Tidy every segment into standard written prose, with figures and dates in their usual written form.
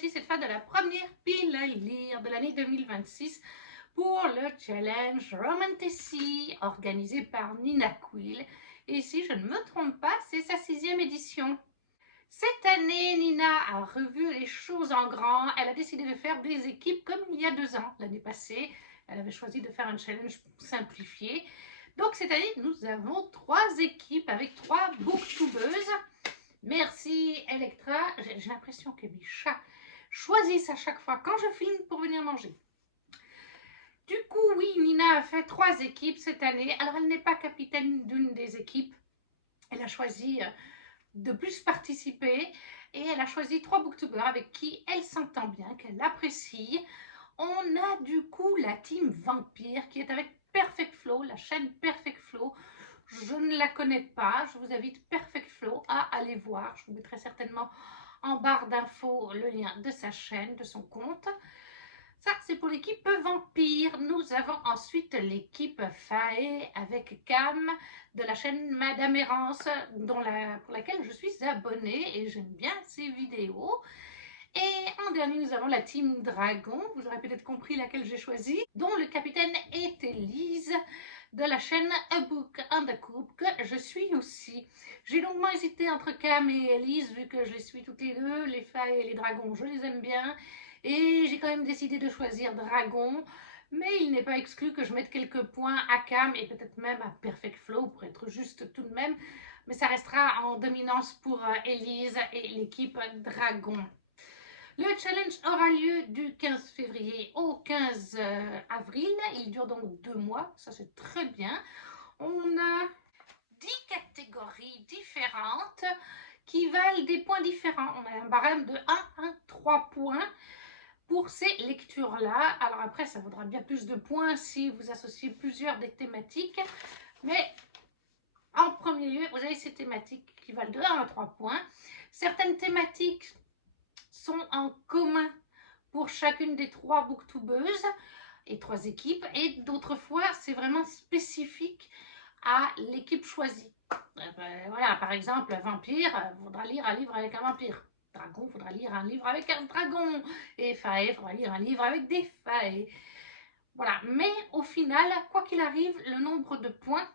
s'agit cette fois de la première pile à lire de l'année 2026 pour le challenge Romantasy organisé par Nina Quill. Et si je ne me trompe pas, c'est sa 6e édition. Cette année, Nina a revu les choses en grand. Elle a décidé de faire des équipes comme il y a 2 ans. L'année passée, elle avait choisi de faire un challenge simplifié. Donc cette année, nous avons 3 équipes avec 3 booktubeuses. Merci Electra. J'ai l'impression que mes chats choisissent à chaque fois quand je filme pour venir manger. Du coup, oui, Nina a fait 3 équipes cette année. Alors, elle n'est pas capitaine d'une des équipes. Elle a choisi de plus participer et elle a choisi 3 booktubers avec qui elle s'entend bien, qu'elle apprécie. On a du coup la team Vampire qui est avec Perfect Flow, la chaîne Perfect Flow. Je ne la connais pas, je vous invite Perfect Flow à aller voir. Je vous mettrai certainement en barre d'infos le lien de sa chaîne, de son compte. Ça, c'est pour l'équipe Vampire. Nous avons ensuite l'équipe Fae avec Cam de la chaîne Madame Errance, pour laquelle je suis abonnée et j'aime bien ses vidéos. Et en dernier, nous avons la team Dragon, vous aurez peut-être compris laquelle j'ai choisi, dont le capitaine est Elise de la chaîne A Book and a Coupe, que je suis aussi. J'ai longuement hésité entre Cam et Elise, vu que je les suis toutes les deux, les Fae et les Dragons, je les aime bien. Et j'ai quand même décidé de choisir Dragon, mais il n'est pas exclu que je mette quelques points à Cam et peut-être même à Perfect Flow pour être juste tout de même. Mais ça restera en dominance pour Elise et l'équipe Dragon. Le challenge aura lieu du 15 février au 15 avril. Il dure donc 2 mois, ça c'est très bien. On a 10 catégories différentes qui valent des points différents. On a un barème de 1 à 3 points pour ces lectures-là. Alors après, ça vaudra bien plus de points si vous associez plusieurs des thématiques. Mais en premier lieu, vous avez ces thématiques qui valent de 1 à 3 points. Certaines thématiques sont en commun pour chacune des 3 booktubeuses et 3 équipes, et d'autres fois c'est vraiment spécifique à l'équipe choisie. Voilà, par exemple, Vampire, il faudra lire un livre avec un vampire. Dragon, il faudra lire un livre avec un dragon. Et Fae, il faudra lire un livre avec des Fae. Voilà, mais au final, quoi qu'il arrive, le nombre de points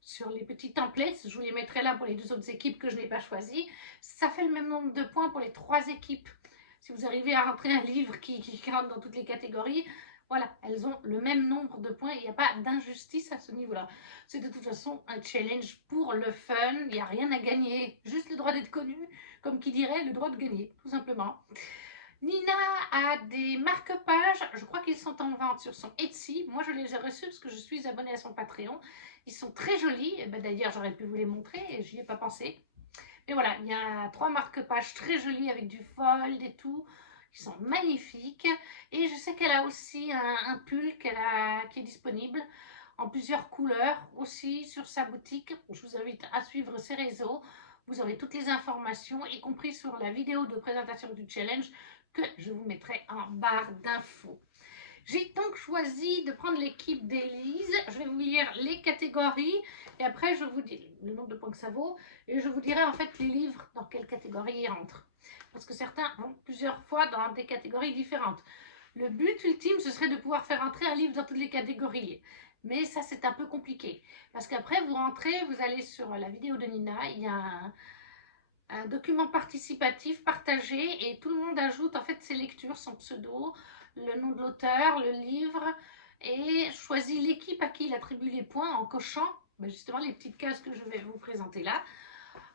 sur les petits templates, je vous les mettrai là pour les 2 autres équipes que je n'ai pas choisies, ça fait le même nombre de points pour les 3 équipes. Si vous arrivez à rentrer un livre qui rentre dans toutes les catégories, voilà, elles ont le même nombre de points. Il n'y a pas d'injustice à ce niveau-là. C'est de toute façon un challenge pour le fun. Il n'y a rien à gagner. Juste le droit d'être connu, comme qui dirait le droit de gagner, tout simplement. Nina a des marque-pages. Je crois qu'ils sont en vente sur son Etsy. Moi, je les ai reçus parce que je suis abonnée à son Patreon. Ils sont très jolis. D'ailleurs, j'aurais pu vous les montrer et j'y ai pas pensé. Mais voilà, il y a 3 marque-pages très jolis avec du fold et tout. Ils sont magnifiques. Et je sais qu'elle a aussi un pull qui est disponible en plusieurs couleurs aussi sur sa boutique. Je vous invite à suivre ses réseaux. Vous aurez toutes les informations, y compris sur la vidéo de présentation du challenge que je vous mettrai en barre d'infos. J'ai donc choisi de prendre l'équipe d'Élise. Je vais vous lire les catégories et après je vous dis le nombre de points que ça vaut et je vous dirai en fait les livres dans quelle catégorie ils rentrent. Parce que certains vont plusieurs fois dans des catégories différentes. Le but ultime, ce serait de pouvoir faire entrer un livre dans toutes les catégories. Mais ça, c'est un peu compliqué. Parce qu'après, vous rentrez, vous allez sur la vidéo de Nina, il y a un document participatif partagé et tout le monde ajoute en fait ses lectures, son pseudo, le nom de l'auteur, le livre et choisit l'équipe à qui il attribue les points en cochant justement les petites cases que je vais vous présenter là,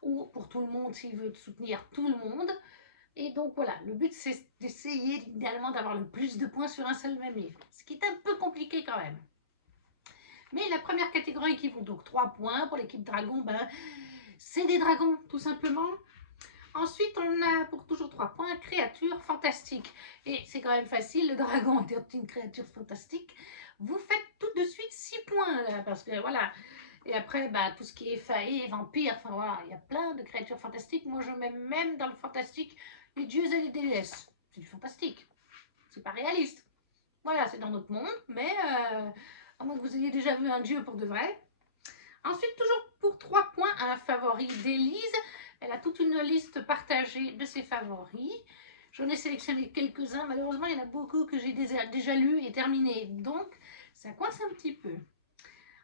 ou pour tout le monde s'il veut soutenir tout le monde. Et donc voilà, le but c'est d'essayer idéalement d'avoir le plus de points sur un seul même livre, ce qui est un peu compliqué quand même. Mais la première catégorie qui vaut donc 3 points pour l'équipe Dragon, c'est des dragons tout simplement. Ensuite, on a pour toujours 3 points, créature fantastique. Et c'est quand même facile, le dragon est une créature fantastique. Vous faites tout de suite 6 points là, parce que voilà. Et après, tout ce qui est faé, vampire, enfin voilà, il y a plein de créatures fantastiques. Moi, je mets même dans le fantastique les dieux et les déesses. C'est du fantastique. C'est pas réaliste. Voilà, c'est dans notre monde, mais à moins que vous ayez déjà vu un dieu pour de vrai. Ensuite, toujours pour 3 points, un favori d'Élise. Elle a toute une liste partagée de ses favoris. J'en ai sélectionné quelques-uns. Malheureusement, il y en a beaucoup que j'ai déjà lus et terminés. Donc, ça coince un petit peu.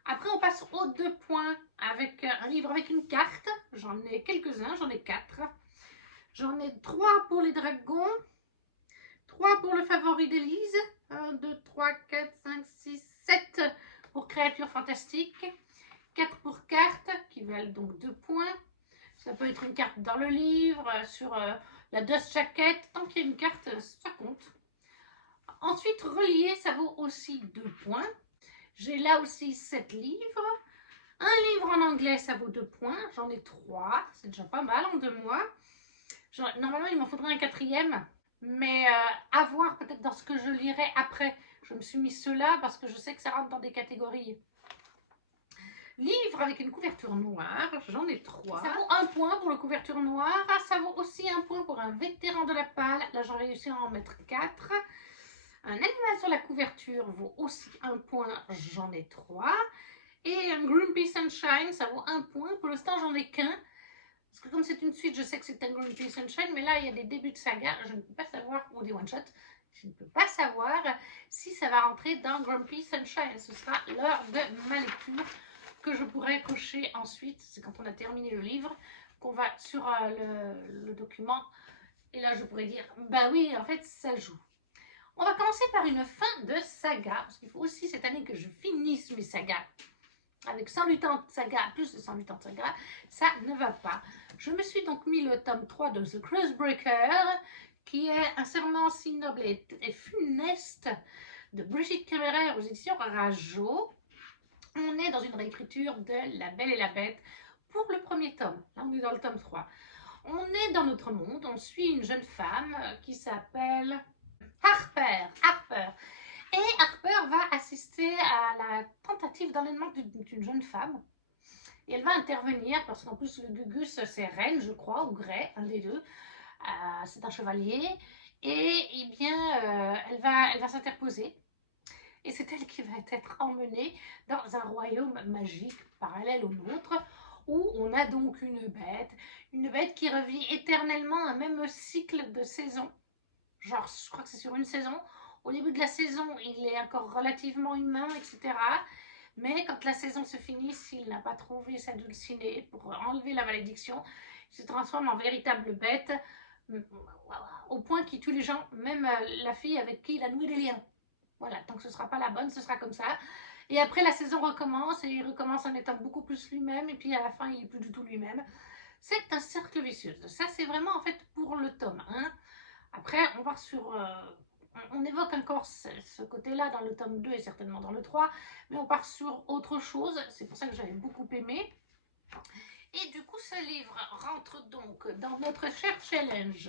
Après, on passe aux 2 points avec un livre avec une carte. J'en ai quelques-uns, j'en ai 4. J'en ai 3 pour les dragons, 3 pour le favori d'Élise, 1, 2, 3, 4, 5, 6, 7 pour créatures fantastiques, 4 pour cartes qui valent donc 2 points. Ça peut être une carte dans le livre, sur la dust jacket. Tant qu'il y a une carte, ça compte. Ensuite, relié, ça vaut aussi 2 points. J'ai là aussi 7 livres. Un livre en anglais, ça vaut 2 points. J'en ai 3. C'est déjà pas mal en 2 mois. Normalement, il m'en faudrait un 4e. Mais à voir peut-être dans ce que je lirai après. Je me suis mis ceux-là parce que je sais que ça rentre dans des catégories. Livre avec une couverture noire, j'en ai 3. Ça vaut 1 point pour la couverture noire. Ça vaut aussi 1 point pour un vétéran de la palle. Là, j'ai réussi à en mettre 4. Un animal sur la couverture vaut aussi 1 point. J'en ai 3. Et un Grumpy Sunshine, ça vaut 1 point. Pour l'instant, j'en ai qu'un. Parce que comme c'est une suite, je sais que c'est un Grumpy Sunshine. Mais là, il y a des débuts de saga. Je ne peux pas savoir, ou des one-shots. Je ne peux pas savoir si ça va rentrer dans Grumpy Sunshine. Ce sera l'heure de ma lecture que je pourrais cocher ensuite. C'est quand on a terminé le livre qu'on va sur le document. Et là, je pourrais dire, bah oui, en fait, ça joue. On va commencer par une fin de saga. Parce qu'il faut aussi cette année que je finisse mes sagas. Avec 108 ans de saga, plus de 108 ans de saga, ça ne va pas. Je me suis donc mis le tome 3 de The Crossbreaker, qui est un serment si noble et funeste de Brigitte Cameraert aux éditions Rageot. On est dans une réécriture de La Belle et la Bête pour le premier tome. Là, on est dans le tome 3. On est dans notre monde. On suit une jeune femme qui s'appelle Harper. Et Harper va assister à la tentative d'enlèvement d'une jeune femme. Et elle va intervenir parce qu'en plus le Gugus c'est Ren, je crois, ou Grey, un des deux. C'est un chevalier. Et eh bien, elle va s'interposer. Et c'est elle qui va être emmenée dans un royaume magique parallèle au nôtre, où on a donc une bête qui revit éternellement un même cycle de saison. Genre, je crois que c'est sur une saison. Au début de la saison, il est encore relativement humain, etc. Mais quand la saison se finit, s'il n'a pas trouvé sa dulcinée pour enlever la malédiction, il se transforme en véritable bête, au point qu'il tue les gens, même la fille avec qui il a noué des liens. Voilà, tant que ce ne sera pas la bonne, ce sera comme ça. Et après, la saison recommence, et il recommence en étant beaucoup plus lui-même, et puis à la fin, il n'est plus du tout lui-même. C'est un cercle vicieux. Ça, c'est vraiment en fait pour le tome 1. Après, on va sur... on évoque encore ce côté-là dans le tome 2 et certainement dans le 3, mais on part sur autre chose. C'est pour ça que j'avais beaucoup aimé. Et du coup, ce livre rentre donc dans notre cher challenge.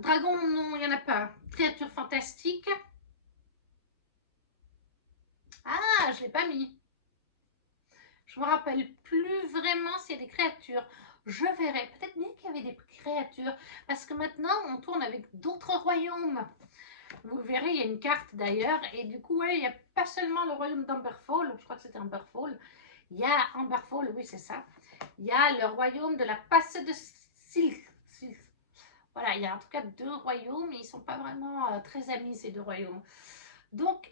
Dragon, non, il n'y en a pas. Créature fantastique. Ah, je ne l'ai pas mis. Je ne me rappelle plus vraiment s'il y a des créatures. Je verrai. Peut-être bien qu'il y avait des créatures. Parce que maintenant, on tourne avec d'autres royaumes. Vous le verrez, il y a une carte d'ailleurs. Et du coup, ouais, il n'y a pas seulement le royaume d'Amberfall. Je crois que c'était Amberfall. Il y a Amberfall, oui, c'est ça. Il y a le royaume de la passe de Sylph. Voilà, il y a en tout cas 2 royaumes. Et ils ne sont pas vraiment très amis, ces 2 royaumes. Donc,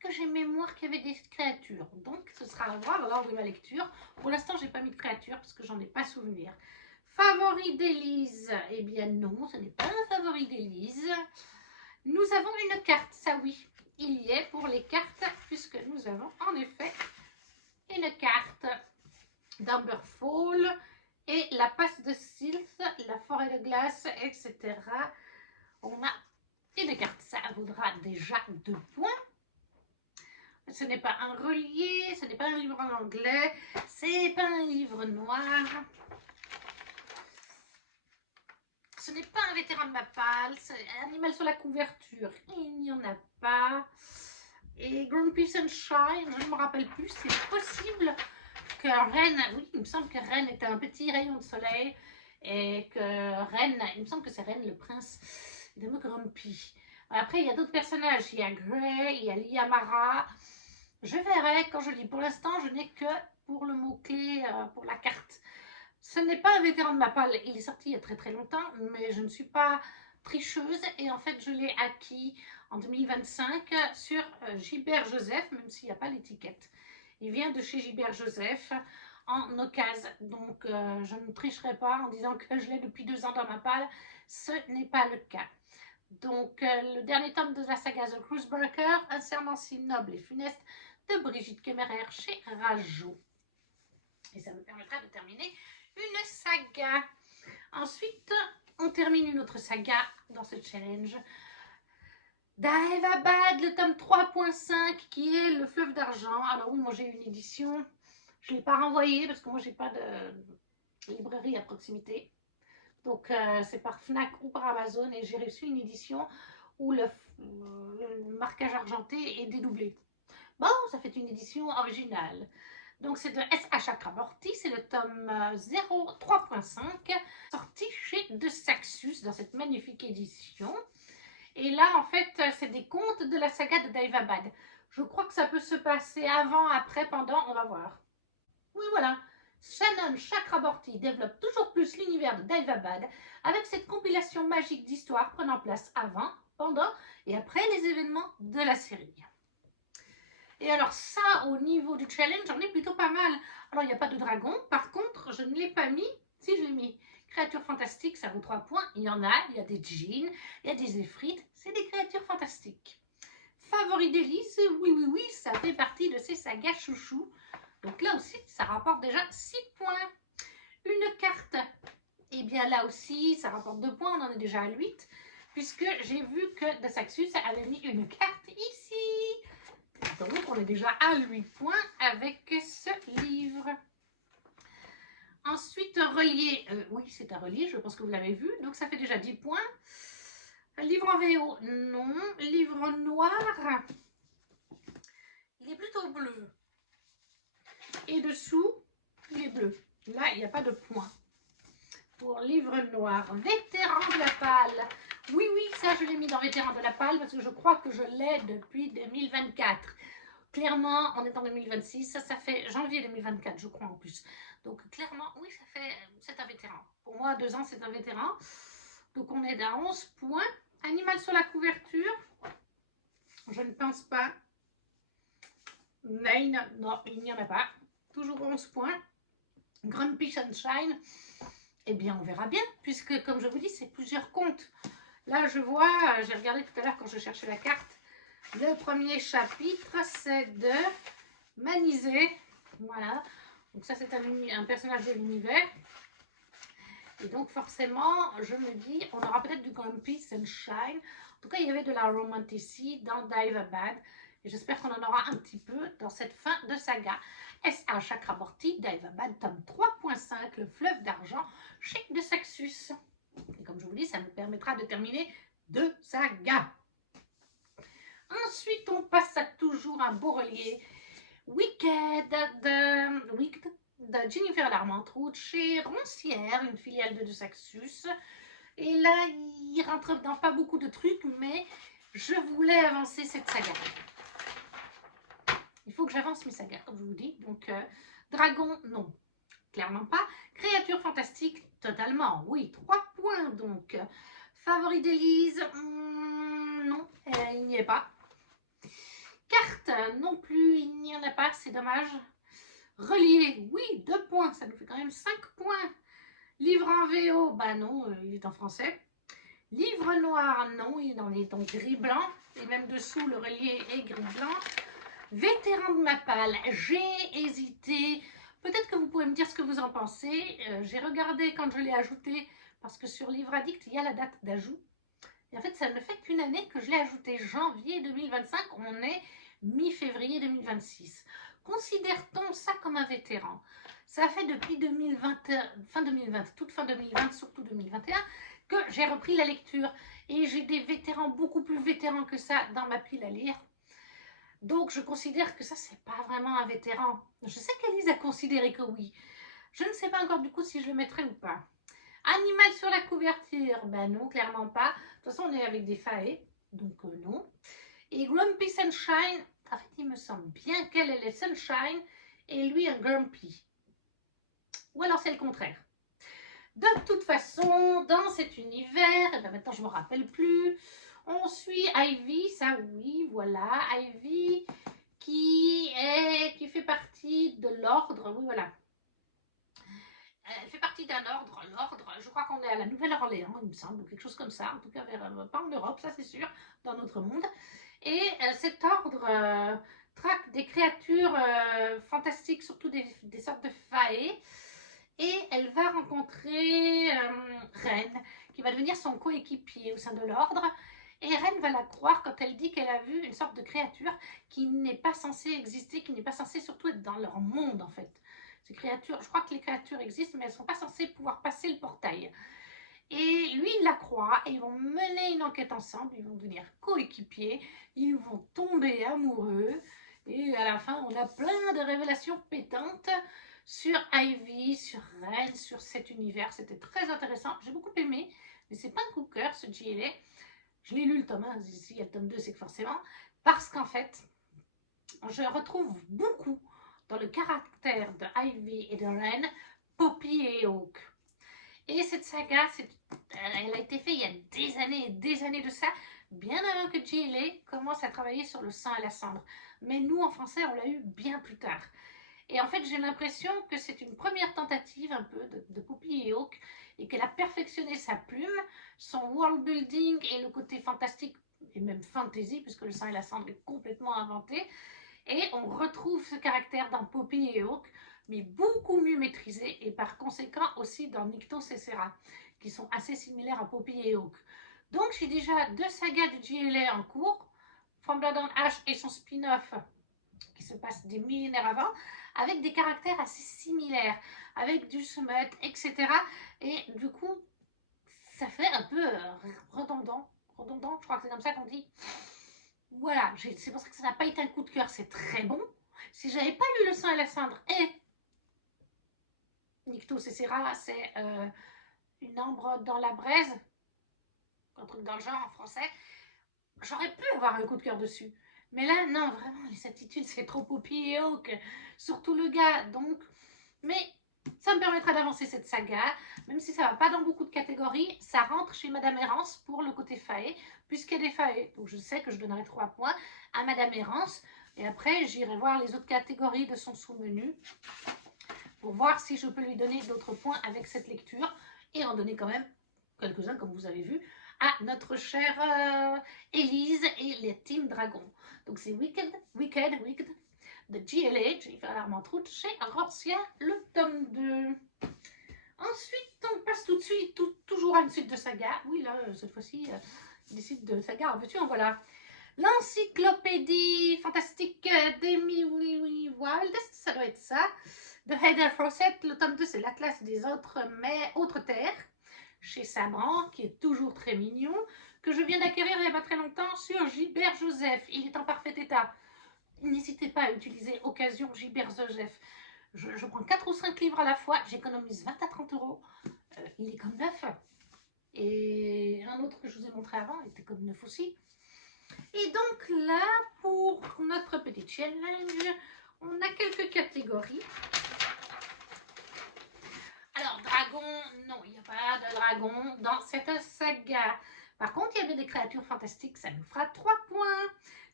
que j'ai mémoire qu'il y avait des créatures. Donc, ce sera à voir lors de ma lecture. Pour l'instant, je n'ai pas mis de créatures parce que j'en ai pas souvenir. Favori d'Élise. Eh bien non, ce n'est pas un favori d'Élise. Nous avons une carte, ça oui. Il y est pour les cartes puisque nous avons en effet une carte d'Amberfall et la passe de Sylph, la forêt de glace, etc. On a une carte. Ça vaudra déjà 2 points. Ce n'est pas un relié, ce n'est pas un livre en anglais, c'est pas un livre noir. Ce n'est pas un vétéran de ma palle, c'est un animal sur la couverture, il n'y en a pas. Et Grumpy Sunshine, je ne me rappelle plus, c'est possible que Ren, oui, il me semble que Ren était un petit rayon de soleil et que Ren, il me semble que c'est Ren le prince de Grumpy. Après, il y a d'autres personnages, il y a Grey, il y a Liamara. Je verrai quand je lis. Pour l'instant, je n'ai que pour le mot-clé, pour la carte. Ce n'est pas un vétéran de ma palle. Il est sorti il y a très très longtemps, mais je ne suis pas tricheuse et en fait je l'ai acquis en 2025 sur Gilbert Joseph, même s'il n'y a pas l'étiquette. Il vient de chez Gilbert Joseph en occasion, donc je ne tricherai pas en disant que je l'ai depuis 2 ans dans ma palle, ce n'est pas le cas. Donc le dernier tome de la saga The Cruisebreaker, un serment si noble et funeste de Brigitte Kemmerer chez Rajo. Et ça me permettra de terminer une saga. Ensuite, on termine une autre saga dans ce challenge. Daevabad, le tome 3.5 qui est le fleuve d'argent. Alors oui, moi j'ai une édition, je ne l'ai pas renvoyée parce que moi j'ai pas de librairie à proximité. Donc c'est par Fnac ou par Amazon et j'ai reçu une édition où le marquage argenté est dédoublé. Bon, ça fait une édition originale. Donc c'est de S.A. Chakraborty, c'est le tome 03.5, sorti chez De Saxus dans cette magnifique édition. Et là, en fait, c'est des contes de la saga de Daevabad. Je crois que ça peut se passer avant, après, pendant, on va voir. Oui, voilà. Shannon Chakraborty développe toujours plus l'univers de Daevabad avec cette compilation magique d'histoires prenant place avant, pendant et après les événements de la série. Et alors ça, au niveau du challenge, j'en ai plutôt pas mal. Alors, il n'y a pas de dragon. Par contre, je ne l'ai pas mis. Si, je l'ai mis. Créatures fantastiques, ça vaut 3 points. Il y en a. Il y a des djinns, il y a des Efrites. C'est des créatures fantastiques. Favori d'Élise, oui, oui, oui, ça fait partie de ces sagas chouchous. Donc là aussi, ça rapporte déjà 6 points. Une carte. Et bien là aussi, ça rapporte 2 points. On en est déjà à 8. Puisque j'ai vu que De Saxus avait mis une carte ici. Donc, on est déjà à 8 points avec ce livre. Ensuite, relié. Oui, c'est à relier, je pense que vous l'avez vu. Donc, ça fait déjà 10 points. Livre en VO, non. Livre noir, il est plutôt bleu. Et dessous, il est bleu. Là, il n'y a pas de point. Pour livre noir, Vétéran de la Palle. Oui, oui, ça, je l'ai mis dans Vétéran de la Palle parce que je crois que je l'ai depuis 2024. Clairement, on est en 2026, ça fait janvier 2024, je crois en plus. Donc clairement, oui, c'est un vétéran. Pour moi, 2 ans, c'est un vétéran. Donc on est à 11 points. Animal sur la couverture, je ne pense pas. Maine, non, il n'y en a pas. Toujours 11 points. Grumpy Sunshine, eh bien on verra bien, puisque comme je vous dis, c'est plusieurs contes. Là, je vois, j'ai regardé tout à l'heure quand je cherchais la carte, le premier chapitre, c'est de Manizé. Voilà. Donc ça, c'est un personnage de l'univers. Et donc, forcément, je me dis, on aura peut-être du Grumpy Sunshine. En tout cas, il y avait de la romanticie dans Daevabad. Et j'espère qu'on en aura un petit peu dans cette fin de saga. S.A. Chakraborty, Daevabad, tome 3.5, le fleuve d'argent, chez De Saxus. Et comme je vous dis, ça me permettra de terminer 2 sagas. Ensuite, on passe à toujours un beau relié. Wicked de Jennifer Larmentrout chez Roncière, une filiale de Saxus. Et là, il rentre dans pas beaucoup de trucs, mais je voulais avancer cette saga. Il faut que j'avance mes sagas, comme je vous dis. Donc, dragon, non, clairement pas. Créature fantastique, totalement, oui, 3 points. Donc, favori d'Élise, non, il n'y est pas. Carte, non plus, il n'y en a pas, c'est dommage. Relié, oui, 2 points, ça nous fait quand même 5 points. Livre en VO, bah non, il est en français. Livre noir, non, il en est en gris-blanc. Et même dessous, le relié est gris-blanc. Vétéran de ma palle, j'ai hésité. Peut-être que vous pouvez me dire ce que vous en pensez. J'ai regardé quand je l'ai ajouté, parce que sur Livre Addict, il y a la date d'ajout. Et en fait, ça ne fait qu'une année que je l'ai ajouté, janvier 2025. On est mi-février 2026. Considère-t-on ça comme un vétéran? Ça fait depuis 2020, fin 2020, toute fin 2020, surtout 2021, que j'ai repris la lecture. Et j'ai des vétérans, beaucoup plus vétérans que ça, dans ma pile à lire. Donc, je considère que ça, c'est pas vraiment un vétéran. Je sais qu'Elise a considéré que oui. Je ne sais pas encore du coup si je le mettrai ou pas. Animal sur la couverture, ben non, clairement pas. De toute façon, on est avec des faées, donc non. Et Grumpy Sunshine, en fait, il me semble bien qu'elle est Sunshine et lui un Grumpy. Ou alors c'est le contraire. De toute façon, dans cet univers, et ben maintenant je ne me rappelle plus, on suit Ivy, ça oui, voilà, Ivy qui fait partie de l'ordre, oui voilà. Elle fait partie d'un ordre, l'ordre, je crois qu'on est à la Nouvelle-Orléans, il me semble, ou quelque chose comme ça, en tout cas pas en Europe, ça c'est sûr, dans notre monde. Et cet ordre traque des créatures fantastiques, surtout des sortes de faées. Et elle va rencontrer Ren, qui va devenir son coéquipier au sein de l'ordre. Et Ren va la croire quand elle dit qu'elle a vu une sorte de créature qui n'est pas censée exister, qui n'est pas censée surtout être dans leur monde en fait. Ces créatures, je crois que les créatures existent, mais elles ne sont pas censées pouvoir passer le portail. Et lui, il la croit, et ils vont mener une enquête ensemble, ils vont devenir coéquipiers, ils vont tomber amoureux, et à la fin, on a plein de révélations pétantes sur Ivy, sur Ren, sur cet univers. C'était très intéressant, j'ai beaucoup aimé, mais c'est pas un coup de cœur ce JLA. Je l'ai lu le tome 1, s'il y a le tome 2, c'est que forcément, parce qu'en fait, je retrouve beaucoup dans le caractère de Ivy et de Ren, Poppy et Hawk. Et cette saga, elle a été faite il y a des années et des années de ça, bien avant que JLA commence à travailler sur le sang et la cendre. Mais nous, en français, on l'a eu bien plus tard. Et en fait, j'ai l'impression que c'est une première tentative un peu de Poppy et Hawk, et qu'elle a perfectionné sa plume, son world building et le côté fantastique, et même fantasy, puisque le sang et la cendre est complètement inventé. Et on retrouve ce caractère dans Poppy et Hawk, mais beaucoup mieux maîtrisé, et par conséquent aussi dans Nyctos et Serra, qui sont assez similaires à Poppy et Hawk. Donc j'ai déjà 2 sagas du JLA en cours, From Blood and Ash et son spin-off, qui se passe des millénaires avant, avec des caractères assez similaires, avec du smut, etc. Et du coup, ça fait un peu redondant, je crois que c'est comme ça qu'on dit. Voilà, c'est pour ça que ça n'a pas été un coup de cœur, c'est très bon. Si j'avais pas lu Le sang et la cendre et Nyctos et Serra, c'est une ambre dans la braise, un truc dans le genre en français, j'aurais pu avoir un coup de cœur dessus. Mais là, non, vraiment, les attitudes, c'est trop Poppy et Hawk, surtout le gars. Donc, mais ça me permettra d'avancer cette saga, même si ça va pas dans beaucoup de catégories, ça rentre chez Madame Errance pour le côté faé, puisqu'il y a des faés. Donc je sais que je donnerai 3 points à Madame Errance, et après j'irai voir les autres catégories de son sous-menu pour voir si je peux lui donner d'autres points avec cette lecture, et en donner quand même quelques-uns, comme vous avez vu, à notre chère Élise et les Team Dragons. Donc c'est Wicked de JLA, Jennifer Armentrout, chez Rancia, le tome 2. Ensuite, on passe tout de suite, toujours à une suite de saga. Oui, là, cette fois-ci, des suites de saga, en veux-tu, en voilà. L'encyclopédie fantastique d'Amy Wild, ça doit être ça. De Heather Fawcett, le tome 2, c'est l'Atlas des autres, mais autres terres, chez Sabran, qui est toujours très mignon, que je viens d'acquérir il n'y a pas très longtemps sur Gilbert Joseph. Il est en parfait état. N'hésitez pas à utiliser Occasion Gilbert Joseph. Je prends 4 ou 5 livres à la fois, j'économise 20 à 30 euros. Il est comme neuf. Et un autre que je vous ai montré avant était comme neuf aussi. Et donc là, pour notre petit challenge, on a quelques catégories. Alors, dragon, non, il n'y a pas de dragon dans cette saga. Par contre, il y avait des créatures fantastiques, ça nous fera 3 points.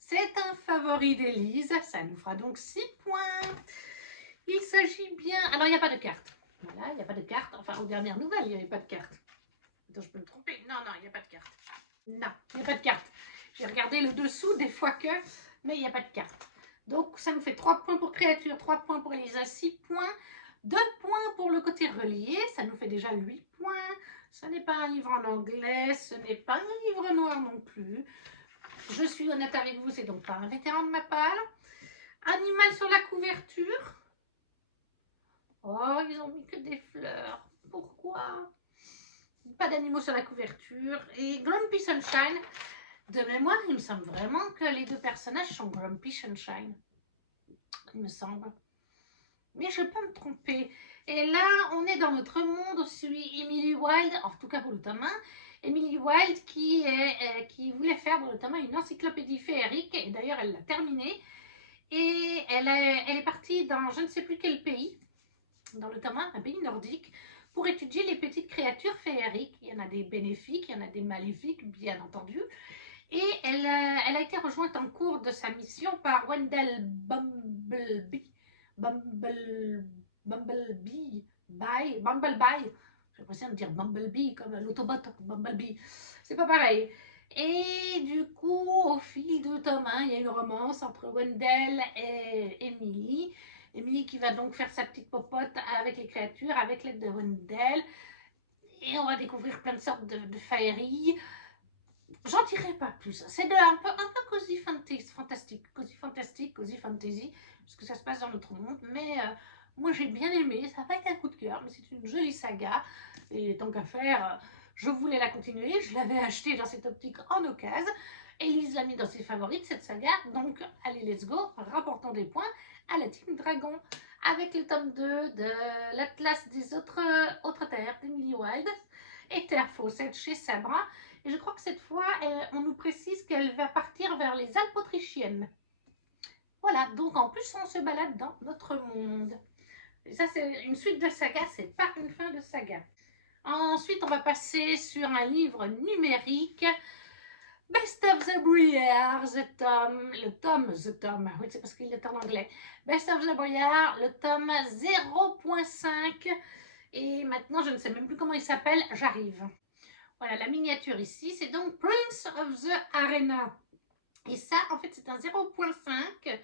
C'est un favori d'Élise, ça nous fera donc 6 points. Il s'agit bien... Alors, il n'y a pas de carte. Voilà, il n'y a pas de carte. Enfin, aux dernières nouvelles, il n'y avait pas de carte. Attends, je peux me tromper. Non, il n'y a pas de carte. Non, il n'y a pas de carte. J'ai regardé le dessous des fois que... Mais il n'y a pas de carte. Donc, ça nous fait 3 points pour créature, 3 points pour Elisa, 6 points. 2 points pour le côté relié. Ça nous fait déjà 8 points. Ce n'est pas un livre en anglais. Ce n'est pas un livre noir non plus. Je suis honnête avec vous, c'est donc pas un vétéran de ma part. Animal sur la couverture. Oh, ils ont mis que des fleurs. Pourquoi? Pas d'animaux sur la couverture. Et Grumpy Sunshine. De mémoire, il me semble vraiment que les 2 personnages sont Grumpy Sunshine. Il me semble. Mais je peux me tromper. Et là, on est dans notre monde aussi. Emily Wilde, en tout cas pour le tome 1. Emily Wilde qui voulait faire dans le tome 1 une encyclopédie féerique. Et d'ailleurs, elle l'a terminée. Et elle est partie dans je ne sais plus quel pays. Dans le tome 1, un pays nordique, pour étudier les petites créatures féeriques. Il y en a des bénéfiques, il y en a des maléfiques, bien entendu. Et elle a été rejointe en cours de sa mission par Wendell Bumblebee. Bumblebee. J'ai l'impression de dire Bumblebee comme l'autobot Bumblebee. C'est pas pareil. Et du coup, au fil de tome 1, il y a une romance entre Wendell et Emily. Emily qui va donc faire sa petite popote avec les créatures, avec l'aide de Wendell. Et on va découvrir plein de sortes de féeries. J'en dirai pas plus. C'est un peu cozy fantastique, cozy fantasy, parce que ça se passe dans notre monde. Mais moi j'ai bien aimé, ça n'a pas été un coup de cœur, mais c'est une jolie saga. Et tant qu'à faire, je voulais la continuer. Je l'avais achetée dans cette optique en occasion. Elise l'a mis dans ses favorites, cette saga. Donc, allez, let's go, rapportons des points à la Team Dragon. Avec le tome 2 de l'Atlas des autres terres d'Emily Wilde et Terre Fawcett chez Sabra. Et je crois que cette fois, on nous précise qu'elle va partir vers les Alpes autrichiennes. Voilà, donc en plus, on se balade dans notre monde. Et ça, c'est une suite de saga, c'est pas une fin de saga. Ensuite, on va passer sur un livre numérique. Best of the Briar, le tome, oui, c'est parce qu'il est en anglais. Best of the Briar, le tome 0.5. Et maintenant, je ne sais même plus comment il s'appelle, j'arrive. Voilà, la miniature ici, c'est donc Prince of the Arena. Et ça, en fait, c'est un 0.5.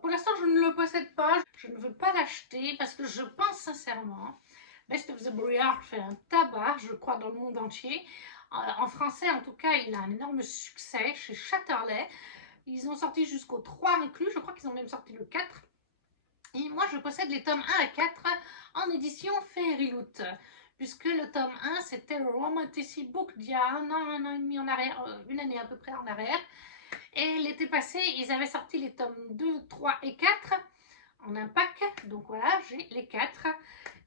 Pour l'instant, je ne le possède pas. Je ne veux pas l'acheter parce que je pense sincèrement, Best of the Briar fait un tabac, je crois, dans le monde entier. En français, en tout cas, il a un énorme succès chez Chatterley. Ils ont sorti jusqu'au 3 inclus. Je crois qu'ils ont même sorti le 4. Et moi, je possède les tomes 1 à 4 en édition Fairyloot. Puisque le tome 1, c'était le Romantasy Book d'il y a un an et demi en arrière, une année à peu près en arrière. Et l'été passé, ils avaient sorti les tomes 2, 3 et 4 en un pack. Donc voilà, j'ai les 4.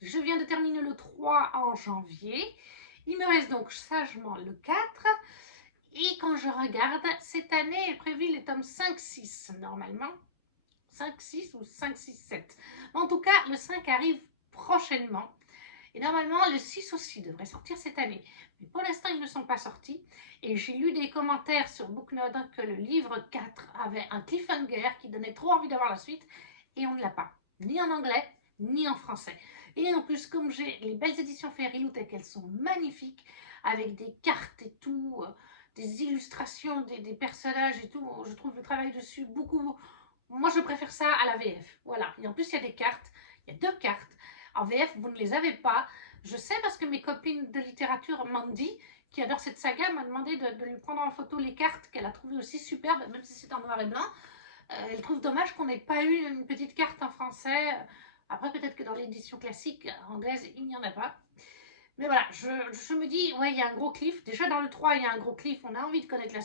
Je viens de terminer le 3 en janvier. Il me reste donc sagement le 4. Et quand je regarde, cette année est prévu les tomes 5, 6 normalement. 5, 6 ou 5, 6, 7. Mais en tout cas, le 5 arrive prochainement. Et normalement, le 6 aussi devrait sortir cette année. Mais pour l'instant, ils ne sont pas sortis. Et j'ai lu des commentaires sur Booknode que le livre 4 avait un cliffhanger qui donnait trop envie d'avoir la suite. Et on ne l'a pas. Ni en anglais, ni en français. Et en plus, comme j'ai les belles éditions Fairyloot et qu'elles sont magnifiques, avec des cartes et tout, des illustrations des personnages et tout, je trouve le travail dessus beaucoup... Moi, je préfère ça à la VF. Voilà. Et en plus, il y a des cartes. Il y a 2 cartes. En VF, vous ne les avez pas. Je sais parce que mes copines de littérature, Mandy, qui adore cette saga, m'a demandé de lui prendre en photo les cartes qu'elle a trouvées aussi superbes, même si c'est en noir et blanc. Elle trouve dommage qu'on n'ait pas eu une petite carte en français. Après, peut-être que dans l'édition classique anglaise, il n'y en a pas. Mais voilà, je me dis, ouais, il y a un gros cliff. Déjà, dans le 3, il y a un gros cliff. On a envie de connaître la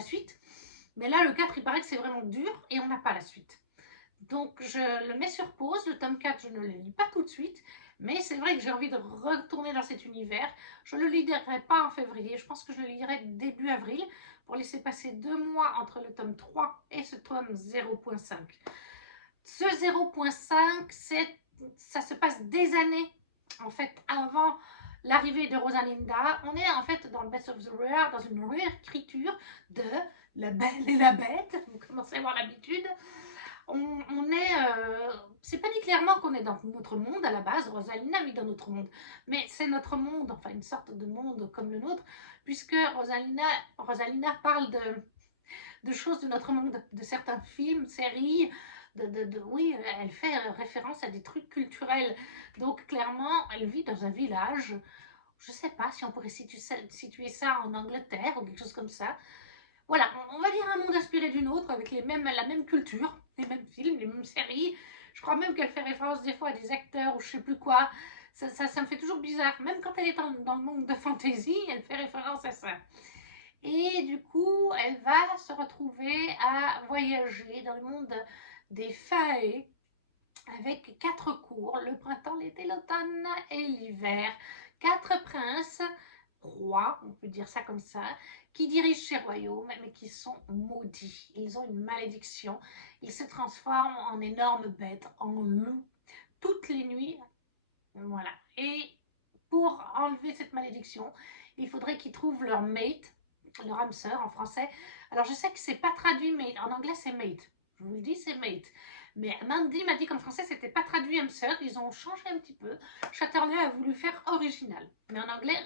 suite. Mais là, le 4, il paraît que c'est vraiment dur et on n'a pas la suite. Donc, je le mets sur pause. Le tome 4, je ne le lis pas tout de suite. Mais c'est vrai que j'ai envie de retourner dans cet univers. Je ne le lirai pas en février. Je pense que je le lirai début avril pour laisser passer 2 mois entre le tome 3 et ce tome 0.5. Ce 0.5, ça se passe des années, en fait, avant l'arrivée de Rosalinda. On est en fait dans le Best of the Rare, dans une réécriture de La Belle et la Bête. Vous commencez à avoir l'habitude. On est, c'est pas dit clairement qu'on est dans notre monde à la base. Rosalinda vit dans notre monde, mais c'est notre monde, enfin une sorte de monde comme le nôtre, puisque Rosalinda parle de choses de notre monde, de certains films, séries, oui, elle fait référence à des trucs culturels. Donc clairement, elle vit dans un village. Je sais pas si on pourrait situer ça en Angleterre ou quelque chose comme ça. Voilà, on va dire un monde inspiré d'une autre, avec la même culture, les mêmes films, les mêmes séries. Je crois même qu'elle fait référence des fois à des acteurs ou je sais plus quoi. Ça me fait toujours bizarre. Même quand elle est dans le monde de fantasy, elle fait référence à ça. Et du coup, elle va se retrouver à voyager dans le monde des faées avec 4 cours, le printemps, l'été, l'automne et l'hiver. 4 princes, rois, on peut dire ça comme ça, qui dirigent ces royaumes, mais qui sont maudits. Ils ont une malédiction. Ils se transforment en énormes bêtes, en loups, toutes les nuits, Voilà. Et pour enlever cette malédiction, il faudrait qu'ils trouvent leur mate, leur âme sœur en français. Alors je sais que c'est pas traduit, mais en anglais c'est mate. Je vous le dis, c'est mate. Mais Mandy m'a dit qu'en français c'était pas traduit âme sœur, ils ont changé un petit peu. Chatterley a voulu faire original. Mais en anglais,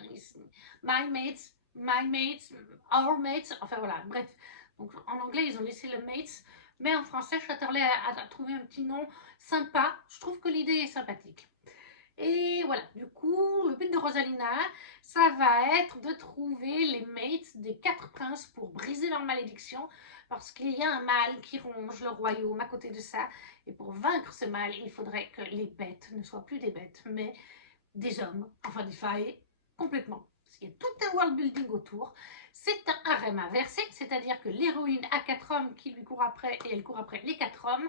my mates, our mates, enfin voilà, bref. Donc en anglais ils ont laissé le mates, mais en français Chatterley a trouvé un petit nom sympa. Je trouve que l'idée est sympathique. Et voilà, du coup, le but de Rosalina, ça va être de trouver les mates des 4 princes pour briser leur malédiction, parce qu'il y a un mal qui ronge le royaume à côté de ça. Et pour vaincre ce mal, il faudrait que les bêtes ne soient plus des bêtes, mais des hommes, enfin des failles, complètement. Il y a tout un world building autour. C'est un harem inversé, c'est-à-dire que l'héroïne a 4 hommes qui lui courent après, et elle court après les 4 hommes.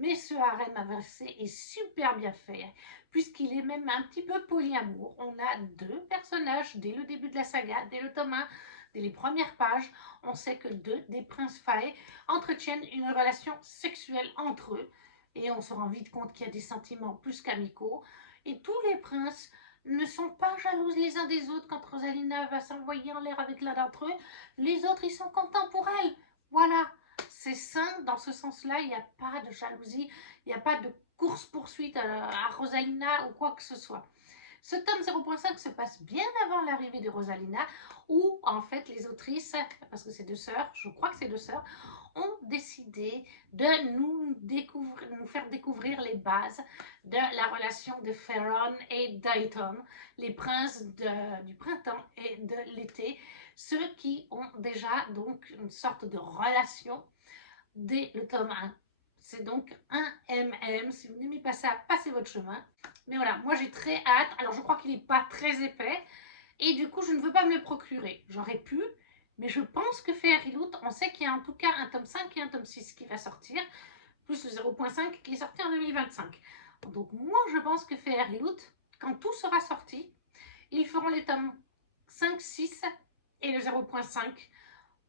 Mais ce harem inversé est super bien fait, puisqu'il est même un petit peu polyamour. On a 2 personnages dès le début de la saga, dès le tome 1, dès les premières pages. On sait que 2 des princes failles entretiennent une relation sexuelle entre eux. Et on se rend vite compte qu'il y a des sentiments plus qu'amicaux. Et tous les princes ne sont pas jalouses les uns des autres quand Rosalina va s'envoyer en l'air avec l'un d'entre eux. Les autres, ils sont contents pour elle. Voilà, c'est sain dans ce sens-là, il n'y a pas de jalousie, il n'y a pas de course-poursuite à Rosalina ou quoi que ce soit. Ce tome 0.5 se passe bien avant l'arrivée de Rosalina, où en fait les autrices, parce que c'est 2 sœurs, je crois que c'est 2 sœurs, ont décidé de nous faire découvrir les bases de la relation de Ferron et Dayton, les princes du printemps et de l'été, ceux qui ont déjà donc une sorte de relation dès le tome 1. C'est donc un MM. Si vous n'aimez pas ça, passez votre chemin. Mais voilà, moi j'ai très hâte. Alors je crois qu'il n'est pas très épais. Et du coup, je ne veux pas me le procurer. J'aurais pu, mais je pense que Fairy Loot, on sait qu'il y a en tout cas un tome 5 et un tome 6 qui va sortir, plus le 0.5 qui est sorti en 2025. Donc moi, je pense que Fairy Loot, quand tout sera sorti, ils feront les tomes 5, 6 et le 0.5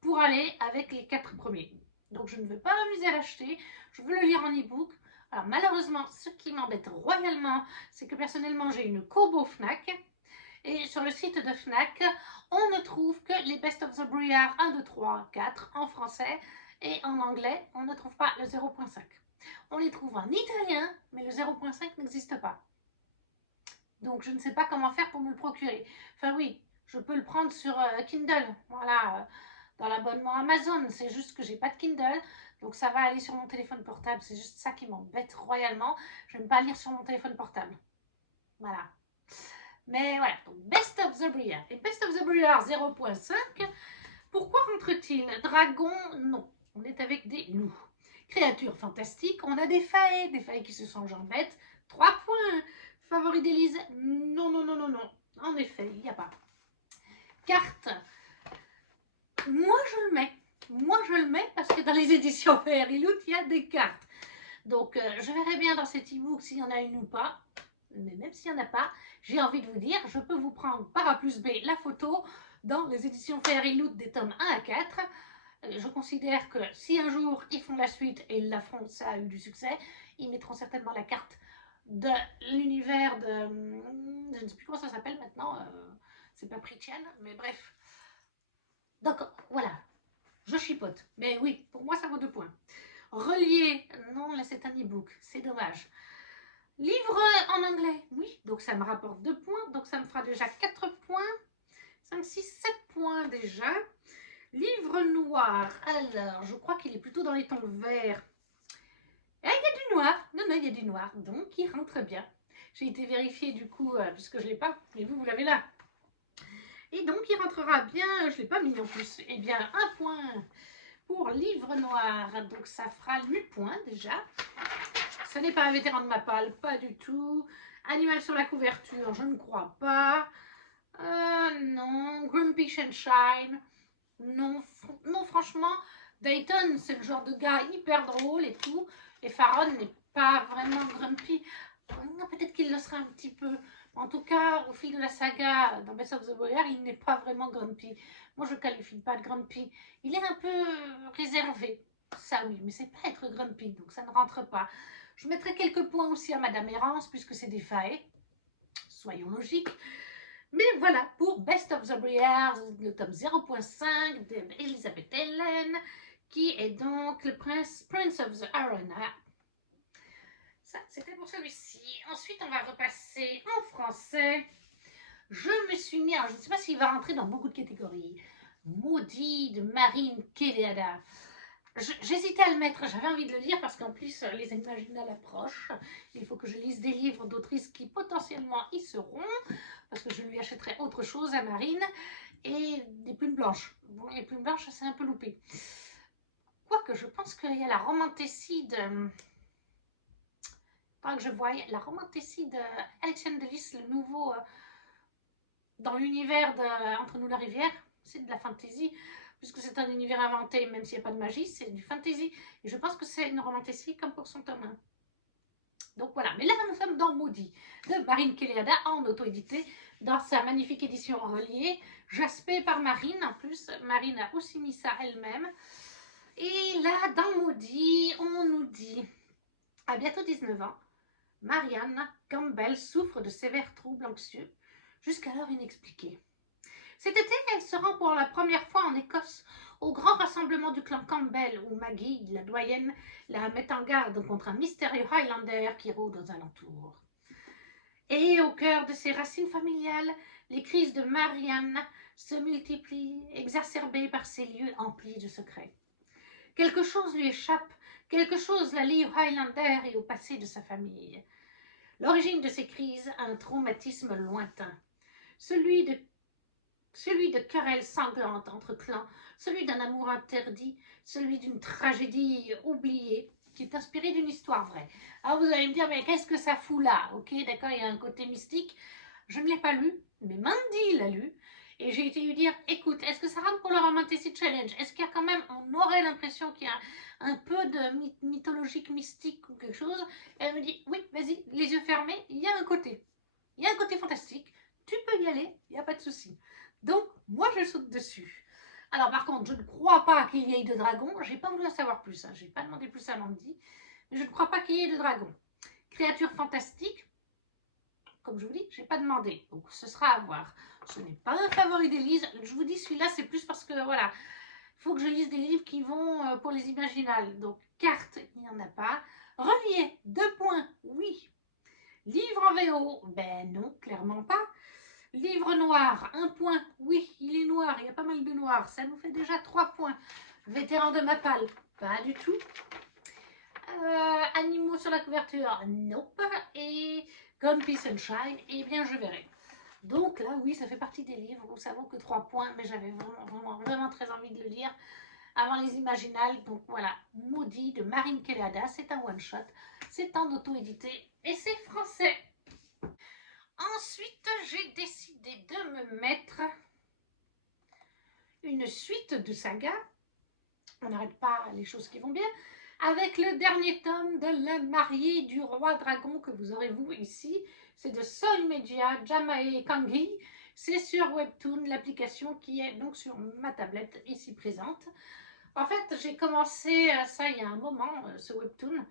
pour aller avec les 4 premiers. Donc je ne veux pas m'amuser à l'acheter, je veux le lire en e-book. Alors malheureusement, ce qui m'embête royalement, c'est que personnellement j'ai une Kobo Fnac. Et sur le site de Fnac, on ne trouve que les Best of the Briar 1, 2, 3, 4 en français. Et en anglais, on ne trouve pas le 0.5. On les trouve en italien, mais le 0.5 n'existe pas. Donc je ne sais pas comment faire pour me le procurer. Enfin oui, je peux le prendre sur Kindle, voilà, dans l'abonnement Amazon. C'est juste que j'ai pas de Kindle, donc ça va aller sur mon téléphone portable. C'est juste ça qui m'embête royalement. Je n'aime pas lire sur mon téléphone portable. Voilà. Mais voilà, donc Best of the Briar. Et Best of the Briar 0.5, pourquoi rentre-t-il? Dragon, non. On est avec des loups. Créatures fantastiques, on a des failles qui se changent en bêtes. 3 points. Favori d'Élise, non, non, non, non, non. En effet, il n'y a pas. Carte, moi je le mets. Moi je le mets parce que dans les éditions Fairy Loot, il y a des cartes. Donc je verrai bien dans cet e-book s'il y en a une ou pas. Mais même s'il n'y en a pas, j'ai envie de vous dire, je peux vous prendre par A plus B la photo dans les éditions Fairy Loot des tomes 1 à 4. Je considère que si un jour ils font la suite et ils la feront, ça a eu du succès, ils mettront certainement la carte de l'univers de... Je ne sais plus comment ça s'appelle maintenant, c'est pas Pritchard, mais bref. Donc voilà, je chipote. Mais oui, pour moi ça vaut 2 points. Relié, non, là c'est un e-book, c'est dommage. Livre en anglais, oui, donc ça me rapporte 2 points, donc ça me fera déjà 4 points, 5, 6, 7 points déjà. Livre noir, alors je crois qu'il est plutôt dans les tons verts. Et il y a du noir, non, non, il y a du noir, donc il rentre bien. J'ai été vérifier du coup, puisque je ne l'ai pas, mais vous l'avez là. Et donc il rentrera bien, je ne l'ai pas mis en plus, eh bien 1 point pour livre noir, donc ça fera 8 points déjà. Ce n'est pas un vétéran de ma palle, pas du tout. Animal sur la couverture, je ne crois pas. Non. Grumpy Sunshine, non. Non, franchement, Dayton, c'est le genre de gars hyper drôle et tout. Et Farron n'est pas vraiment grumpy. Peut-être qu'il le sera un petit peu. En tout cas, au fil de la saga, dans Best of the Boyard, il n'est pas vraiment grumpy. Moi, je ne qualifie pas de grumpy. Il est un peu réservé. Ça, oui, mais c'est pas être grumpy, donc ça ne rentre pas. Je mettrai quelques points aussi à Madame Errance, puisque c'est des failles. soyons logiques. Mais voilà, pour Best of the Briars, le tome 0.5 d'Elizabeth Helen, qui est donc le Prince of the Arena. Ça, c'était pour celui-ci. Ensuite, on va repasser en français. Je me suis mis, alors je ne sais pas s'il va rentrer dans beaucoup de catégories. Maudit de Marine Kéléada. J'hésitais à le mettre, j'avais envie de le lire parce qu'en plus les Imaginales approchent. Il faut que je lise des livres d'autrices qui potentiellement y seront, parce que je lui achèterai autre chose à Marine, et des plumes blanches. Bon, les plumes blanches, c'est un peu loupé. Quoique, je pense qu'il y a la romantécide, pas que je voie, la romantécide Alexandre Delis, le nouveau, dans l'univers de Entre nous la rivière, c'est de la fantasy, puisque c'est un univers inventé, même s'il n'y a pas de magie, c'est du fantasy. Et je pense que c'est une romantécie comme pour son tome 1. Donc voilà, mais là nous sommes dans Maudit, de Marine Kéléada, en auto-édité, dans sa magnifique édition reliée, jaspée par Marine, en plus, Marine a aussi mis ça elle-même. Et là, dans Maudit, on nous dit, à bientôt 19 ans, Marianne Campbell souffre de sévères troubles anxieux, jusqu'alors inexpliqués. Cet été, elle se rend pour la première fois en Écosse au grand rassemblement du clan Campbell où Maggie, la doyenne, la met en garde contre un mystérieux Highlander qui rôde aux alentours. Et au cœur de ses racines familiales, les crises de Marianne se multiplient, exacerbées par ces lieux emplis de secrets. Quelque chose lui échappe, quelque chose la lie au Highlander et au passé de sa famille. L'origine de ces crises, un traumatisme lointain, celui de querelles sanglantes entre clans, celui d'un amour interdit, celui d'une tragédie oubliée, qui est inspirée d'une histoire vraie. Alors vous allez me dire, mais qu'est-ce que ça fout là? Ok, d'accord, il y a un côté mystique. Je ne l'ai pas lu, mais Mandy l'a lu. Et j'ai été lui dire, écoute, est-ce que ça rentre pour le Romantasy Challenge? Est-ce qu'il y a quand même, on aurait l'impression qu'il y a un peu de mythologique, mystique ou quelque chose? Et elle me dit, oui, vas-y, les yeux fermés, il y a un côté. Il y a un côté fantastique, tu peux y aller, il n'y a pas de souci. Donc, moi, je saute dessus. Alors, par contre, je ne crois pas qu'il y ait de dragons. Je n'ai pas voulu en savoir plus. Je n'ai pas demandé plus à Mandy. Mais je ne crois pas qu'il y ait de dragons. Créatures fantastiques, comme je vous dis, je n'ai pas demandé. Donc, ce sera à voir. Ce n'est pas un favori d'Élise. Je vous dis, celui-là, c'est plus parce que, voilà, il faut que je lise des livres qui vont pour les imaginales. Donc, cartes, il n'y en a pas. Relié, 2 points, oui. Livre en VO, ben non, clairement pas. Livre noir, 1 point. Oui, il est noir, il y a pas mal de noir. Ça nous fait déjà 3 points. Vétéran de Mapal, pas du tout. Animaux sur la couverture, nope. Et Grumpy Sunshine, eh bien je verrai. Donc là, oui, ça fait partie des livres où ça vaut que 3 points, mais j'avais vraiment très envie de le lire avant les imaginales. Donc voilà, Maudit de Marine Kéléada, c'est un one-shot. C'est en auto-édité et c'est français. Ensuite, j'ai décidé de me mettre une suite de sagas. On n'arrête pas les choses qui vont bien. Avec le dernier tome de La mariée du roi dragon que vous aurez vous ici. C'est de Sol Media, Jamae Kangi. C'est sur Webtoon, l'application qui est donc sur ma tablette ici présente. En fait, j'ai commencé ça il y a un moment, ce Webtoon,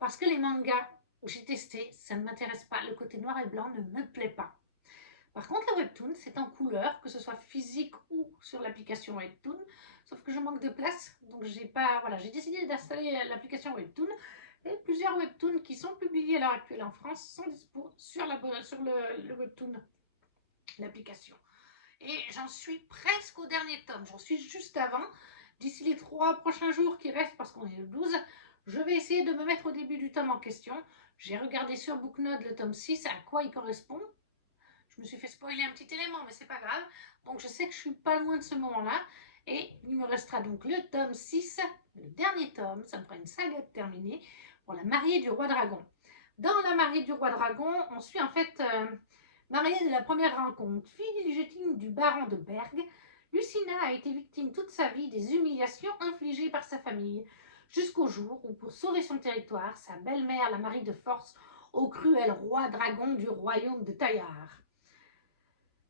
parce que les mangas, j'ai testé, ça ne m'intéresse pas. Le côté noir et blanc ne me plaît pas. Par contre, le Webtoon, c'est en couleur, que ce soit physique ou sur l'application Webtoon. Sauf que je manque de place, donc j'ai décidé d'installer l'application Webtoon. Et plusieurs Webtoons qui sont publiés à l'heure actuelle en France sont dispo sur le Webtoon, l'application. Et j'en suis presque au dernier tome, j'en suis juste avant. D'ici les 3 prochains jours qui restent, parce qu'on est le 12, je vais essayer de me mettre au début du tome en question. J'ai regardé sur Booknode le tome 6, à quoi il correspond. Je me suis fait spoiler un petit élément, mais c'est pas grave. Donc je sais que je suis pas loin de ce moment-là. Et il me restera donc le tome 6, le dernier tome, ça me fera une saga terminée, pour la mariée du roi dragon. Dans la mariée du roi dragon, on suit en fait mariée de la première rencontre. Fille illégitime du baron de Berg, Lucina a été victime toute sa vie des humiliations infligées par sa famille, jusqu'au jour où, pour sauver son territoire, sa belle-mère la marie de force au cruel roi dragon du royaume de Taillard.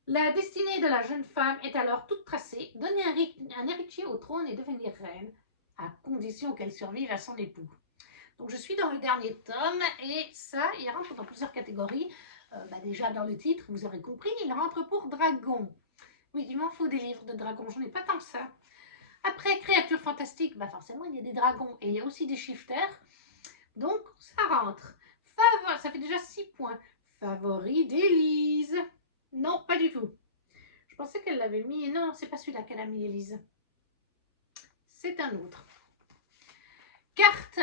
La destinée de la jeune femme est alors toute tracée, donner un héritier au trône et devenir reine, à condition qu'elle survive à son époux. Donc je suis dans le dernier tome, et ça, il rentre dans plusieurs catégories. Déjà dans le titre, vous aurez compris, il rentre pour dragon. Oui, il m'en faut des livres de dragons, j'en ai pas tant que ça. Après, créatures fantastiques, forcément, il y a des dragons et il y a aussi des shifters. Donc, ça rentre. Ça fait déjà 6 points. Favori d'Élise. Non, pas du tout. Je pensais qu'elle l'avait mis. Non, c'est pas celui-là qu'elle a mis, Élise. C'est un autre. Carte,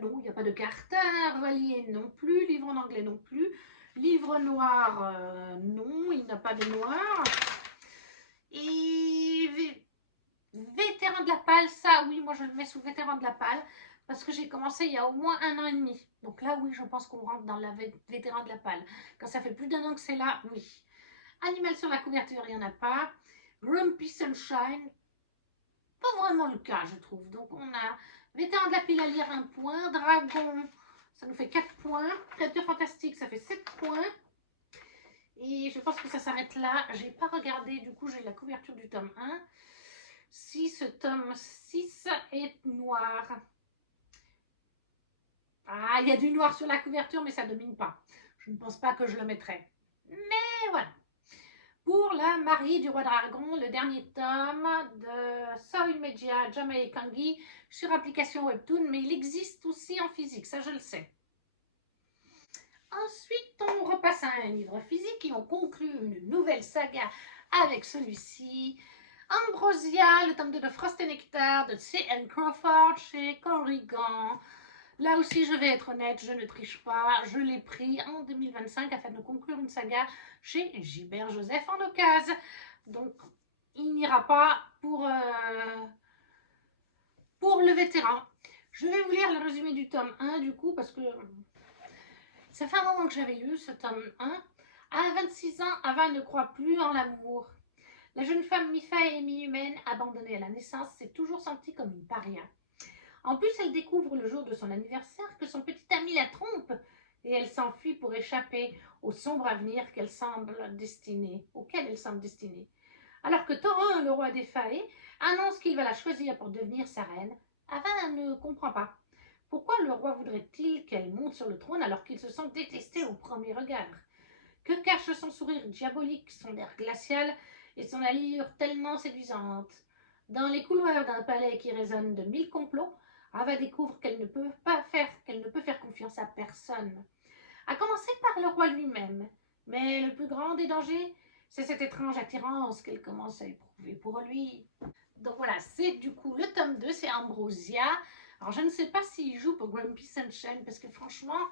non, il n'y a pas de carte. Relié non plus. Livre en anglais non plus. Livre noir, non, il n'a pas de noir. Et vétéran de la palle, ça, oui, moi je le mets sous vétéran de la palle. Parce que j'ai commencé il y a au moins 1 an et demi. Donc là, oui, je pense qu'on rentre dans la vétéran de la palle. Quand ça fait plus d'1 an que c'est là, oui. Animal sur la couverture, il n'y en a pas. Grumpy Sunshine, pas vraiment le cas, je trouve. Donc on a vétéran de la pile à lire 1 point. Dragon, ça nous fait 4 points. Créature fantastique, ça fait 7 points. Et je pense que ça s'arrête là. J'ai pas regardé, du coup j'ai la couverture du tome 1. Si ce tome 6 est noir. Ah, il y a du noir sur la couverture, mais ça ne domine pas. Je ne pense pas que je le mettrai. Mais voilà. Pour la mariée du roi dragon, le dernier tome de Soil Media, Jamae Kangi, sur application Webtoon, mais il existe aussi en physique, ça je le sais. Ensuite, on repasse à un livre physique et on conclut une nouvelle saga avec celui-ci. Ambrosia, le tome 2 de Frost et Nectar de C.N. Crawford chez Corrigan. Là aussi, je vais être honnête, je ne triche pas. Je l'ai pris en 2025 afin de conclure une saga chez Gilbert Joseph en occasion. Donc, il n'ira pas pour le vétéran. Je vais vous lire le résumé du tome 1 du coup parce que ça fait un moment que j'avais lu ce tome 1. À 26 ans, Ava ne croit plus en l'amour. La jeune femme mi-fée et mi-humaine, abandonnée à la naissance, s'est toujours sentie comme une paria. En plus, elle découvre le jour de son anniversaire que son petit ami la trompe et elle s'enfuit pour échapper au sombre avenir auquel elle semble destinée. Alors que Thorin, le roi des Fae, annonce qu'il va la choisir pour devenir sa reine, Ava ne comprend pas. Pourquoi le roi voudrait-il qu'elle monte sur le trône alors qu'il se sent détesté au premier regard? Que cache son sourire diabolique, son air glacial et son allure tellement séduisante? Dans les couloirs d'un palais qui résonne de 1000 complots, Ava découvre qu'elle ne peut faire confiance à personne. À commencer par le roi lui-même. Mais le plus grand des dangers, c'est cette étrange attirance qu'elle commence à éprouver pour lui. Donc voilà, c'est du coup le tome 2, c'est Ambrosia. Alors je ne sais pas s'il joue pour Grumpy Sunshine, parce que franchement,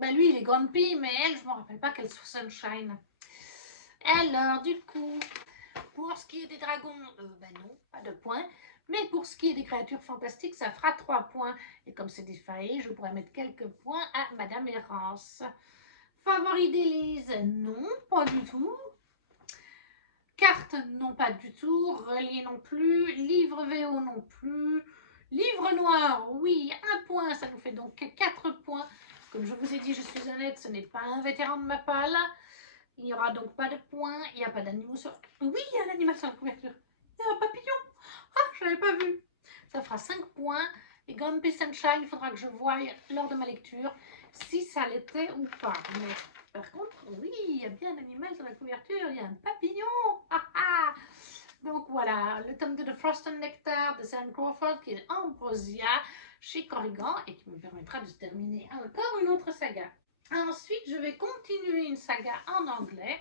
lui il est Grumpy, mais elle, je ne me rappelle pas qu'elle soit Sunshine. Alors du coup, pour ce qui est des dragons, non, pas de points. Mais pour ce qui est des créatures fantastiques, ça fera 3 points. Et comme c'est des failles, je pourrais mettre quelques points à Madame Errance. Favori d'Élise, non, pas du tout. Carte, non, pas du tout. Relié non plus. Livre VO non plus. Livre noir, oui, 1 point, ça nous fait donc 4 points. Comme je vous ai dit, je suis honnête, ce n'est pas un vétéran de ma palle. Il n'y aura donc pas de points, il n'y a pas d'animaux sur... Oui, il y a un animal sur la couverture. Il y a un papillon. Ah, je ne l'avais pas vu. Ça fera 5 points. Et Grumpy Sunshine, il faudra que je voie lors de ma lecture si ça l'était ou pas. Mais par contre, oui, il y a bien un animal sur la couverture. Il y a un papillon. Ah, ah. Donc voilà, le tome 2 de Frost and Nectar de C.N. Crawford qui est Ambrosia chez Corrigan et qui me permettra de terminer encore une autre saga. Ensuite, je vais continuer une saga en anglais.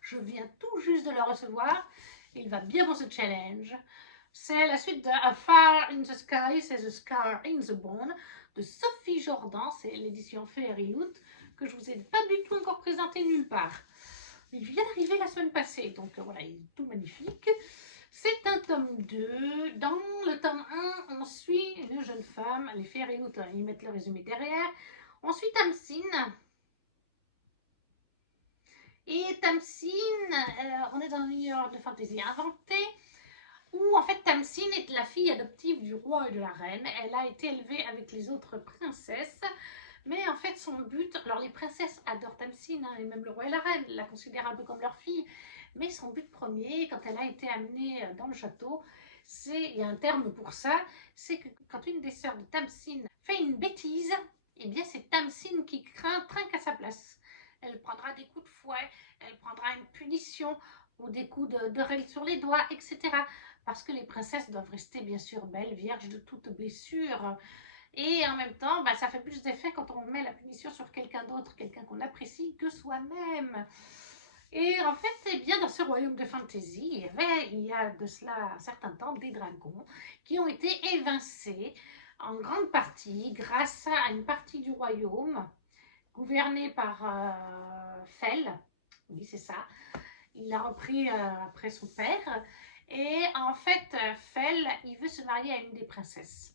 Je viens tout juste de le recevoir. Il va bien pour ce challenge. C'est la suite de A Fire in the Sky, c'est The Scar in the Bone de Sophie Jordan. C'est l'édition Fairy Loot que je vous ai pas du tout encore présenté nulle part. Il vient d'arriver la semaine passée, donc voilà, il est tout magnifique. C'est un tome 2. Dans le tome 1, on suit une jeune femme. Les Fairy Loot, ils mettent le résumé derrière. On suit Tamsin. Et Tamsin, on est dans un univers de fantasy inventé où en fait Tamsin est la fille adoptive du roi et de la reine. Elle a été élevée avec les autres princesses, mais en fait son but, alors les princesses adorent Tamsin, et même le roi et la reine la considèrent un peu comme leur fille, mais son but premier, quand elle a été amenée dans le château, il y a un terme pour ça, c'est que quand une des sœurs de Tamsin fait une bêtise, eh bien c'est Tamsin qui trinque à sa place. elle prendra des coups de fouet, elle prendra une punition ou des coups de règle sur les doigts, etc. Parce que les princesses doivent rester bien sûr belles, vierges de toute blessure. Et en même temps, bah, ça fait plus d'effet quand on met la punition sur quelqu'un d'autre, quelqu'un qu'on apprécie, que soi-même. Et en fait, eh bien, dans ce royaume de fantasy, il y a de cela un certain temps des dragons qui ont été évincés en grande partie grâce à une partie du royaume gouverné par Fell. Oui, c'est ça. Il l'a repris après son père. Et en fait, Fell, il veut se marier à une des princesses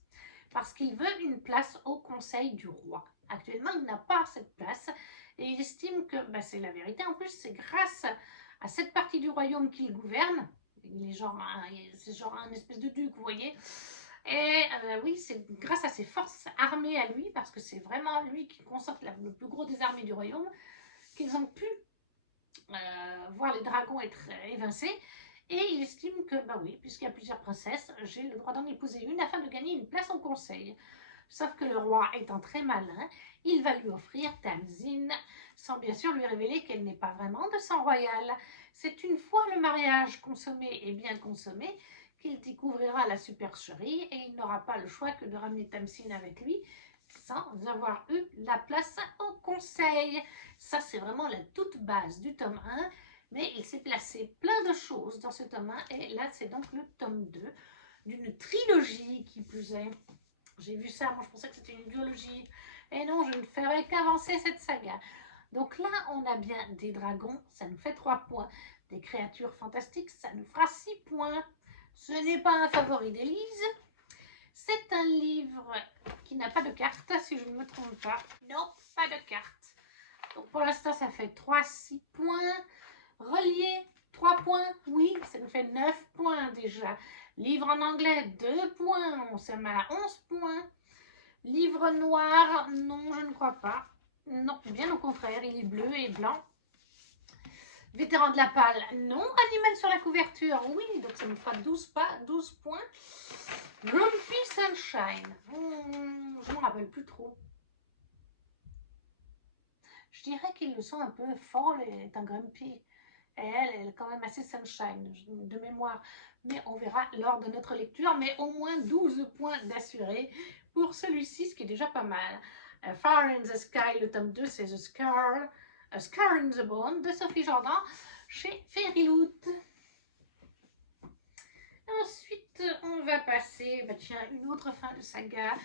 parce qu'il veut une place au conseil du roi. Actuellement, il n'a pas cette place et il estime que, bah, c'est la vérité, en plus, c'est grâce à cette partie du royaume qu'il gouverne. C'est genre un espèce de duc, vous voyez. Et oui, c'est grâce à ses forces armées à lui, parce que c'est vraiment lui qui concentre le plus gros des armées du royaume, qu'ils ont pu voir les dragons être évincés. Et il estime que, bah oui, puisqu'il y a plusieurs princesses, j'ai le droit d'en épouser une afin de gagner une place au conseil. Sauf que le roi étant très malin, il va lui offrir Tamzin, sans bien sûr lui révéler qu'elle n'est pas vraiment de sang royal. C'est une fois le mariage consommé et bien consommé qu'il découvrira la supercherie et il n'aura pas le choix que de ramener Tamzin avec lui sans avoir eu la place au conseil. Ça, c'est vraiment la toute base du tome 1. Mais il s'est placé plein de choses dans ce tome 1. Et là, c'est donc le tome 2 d'une trilogie qui plus est. J'ai vu ça, moi je pensais que c'était une duologie. Et non, je ne ferais qu'avancer cette saga. Donc là, on a bien des dragons, ça nous fait 3 points. Des créatures fantastiques, ça nous fera 6 points. Ce n'est pas un favori d'Élise. C'est un livre qui n'a pas de carte, si je ne me trompe pas. Non, pas de carte. Donc pour l'instant, ça fait 3-6 points. Relié, 3 points. Oui, ça nous fait 9 points déjà. Livre en anglais, 2 points. Ça met à 11 points. Livre noir, non, je ne crois pas. Non, bien au contraire, il est bleu et blanc. Vétéran de la palle, non. Animal sur la couverture, oui, donc ça me fera 12 points. Grumpy Sunshine, je ne me rappelle plus trop. Je dirais qu'ils le sont un peu. Fall est un Grumpy. Et elle est quand même assez sunshine de mémoire. Mais on verra lors de notre lecture. Mais au moins 12 points d'assurés pour celui-ci, ce qui est déjà pas mal. Fire in the Sky, le tome 2, c'est The Scar. A Scar in the Bone de Sophie Jordan chez Fairyloot. Ensuite, on va passer, bah tiens, une autre fin de saga.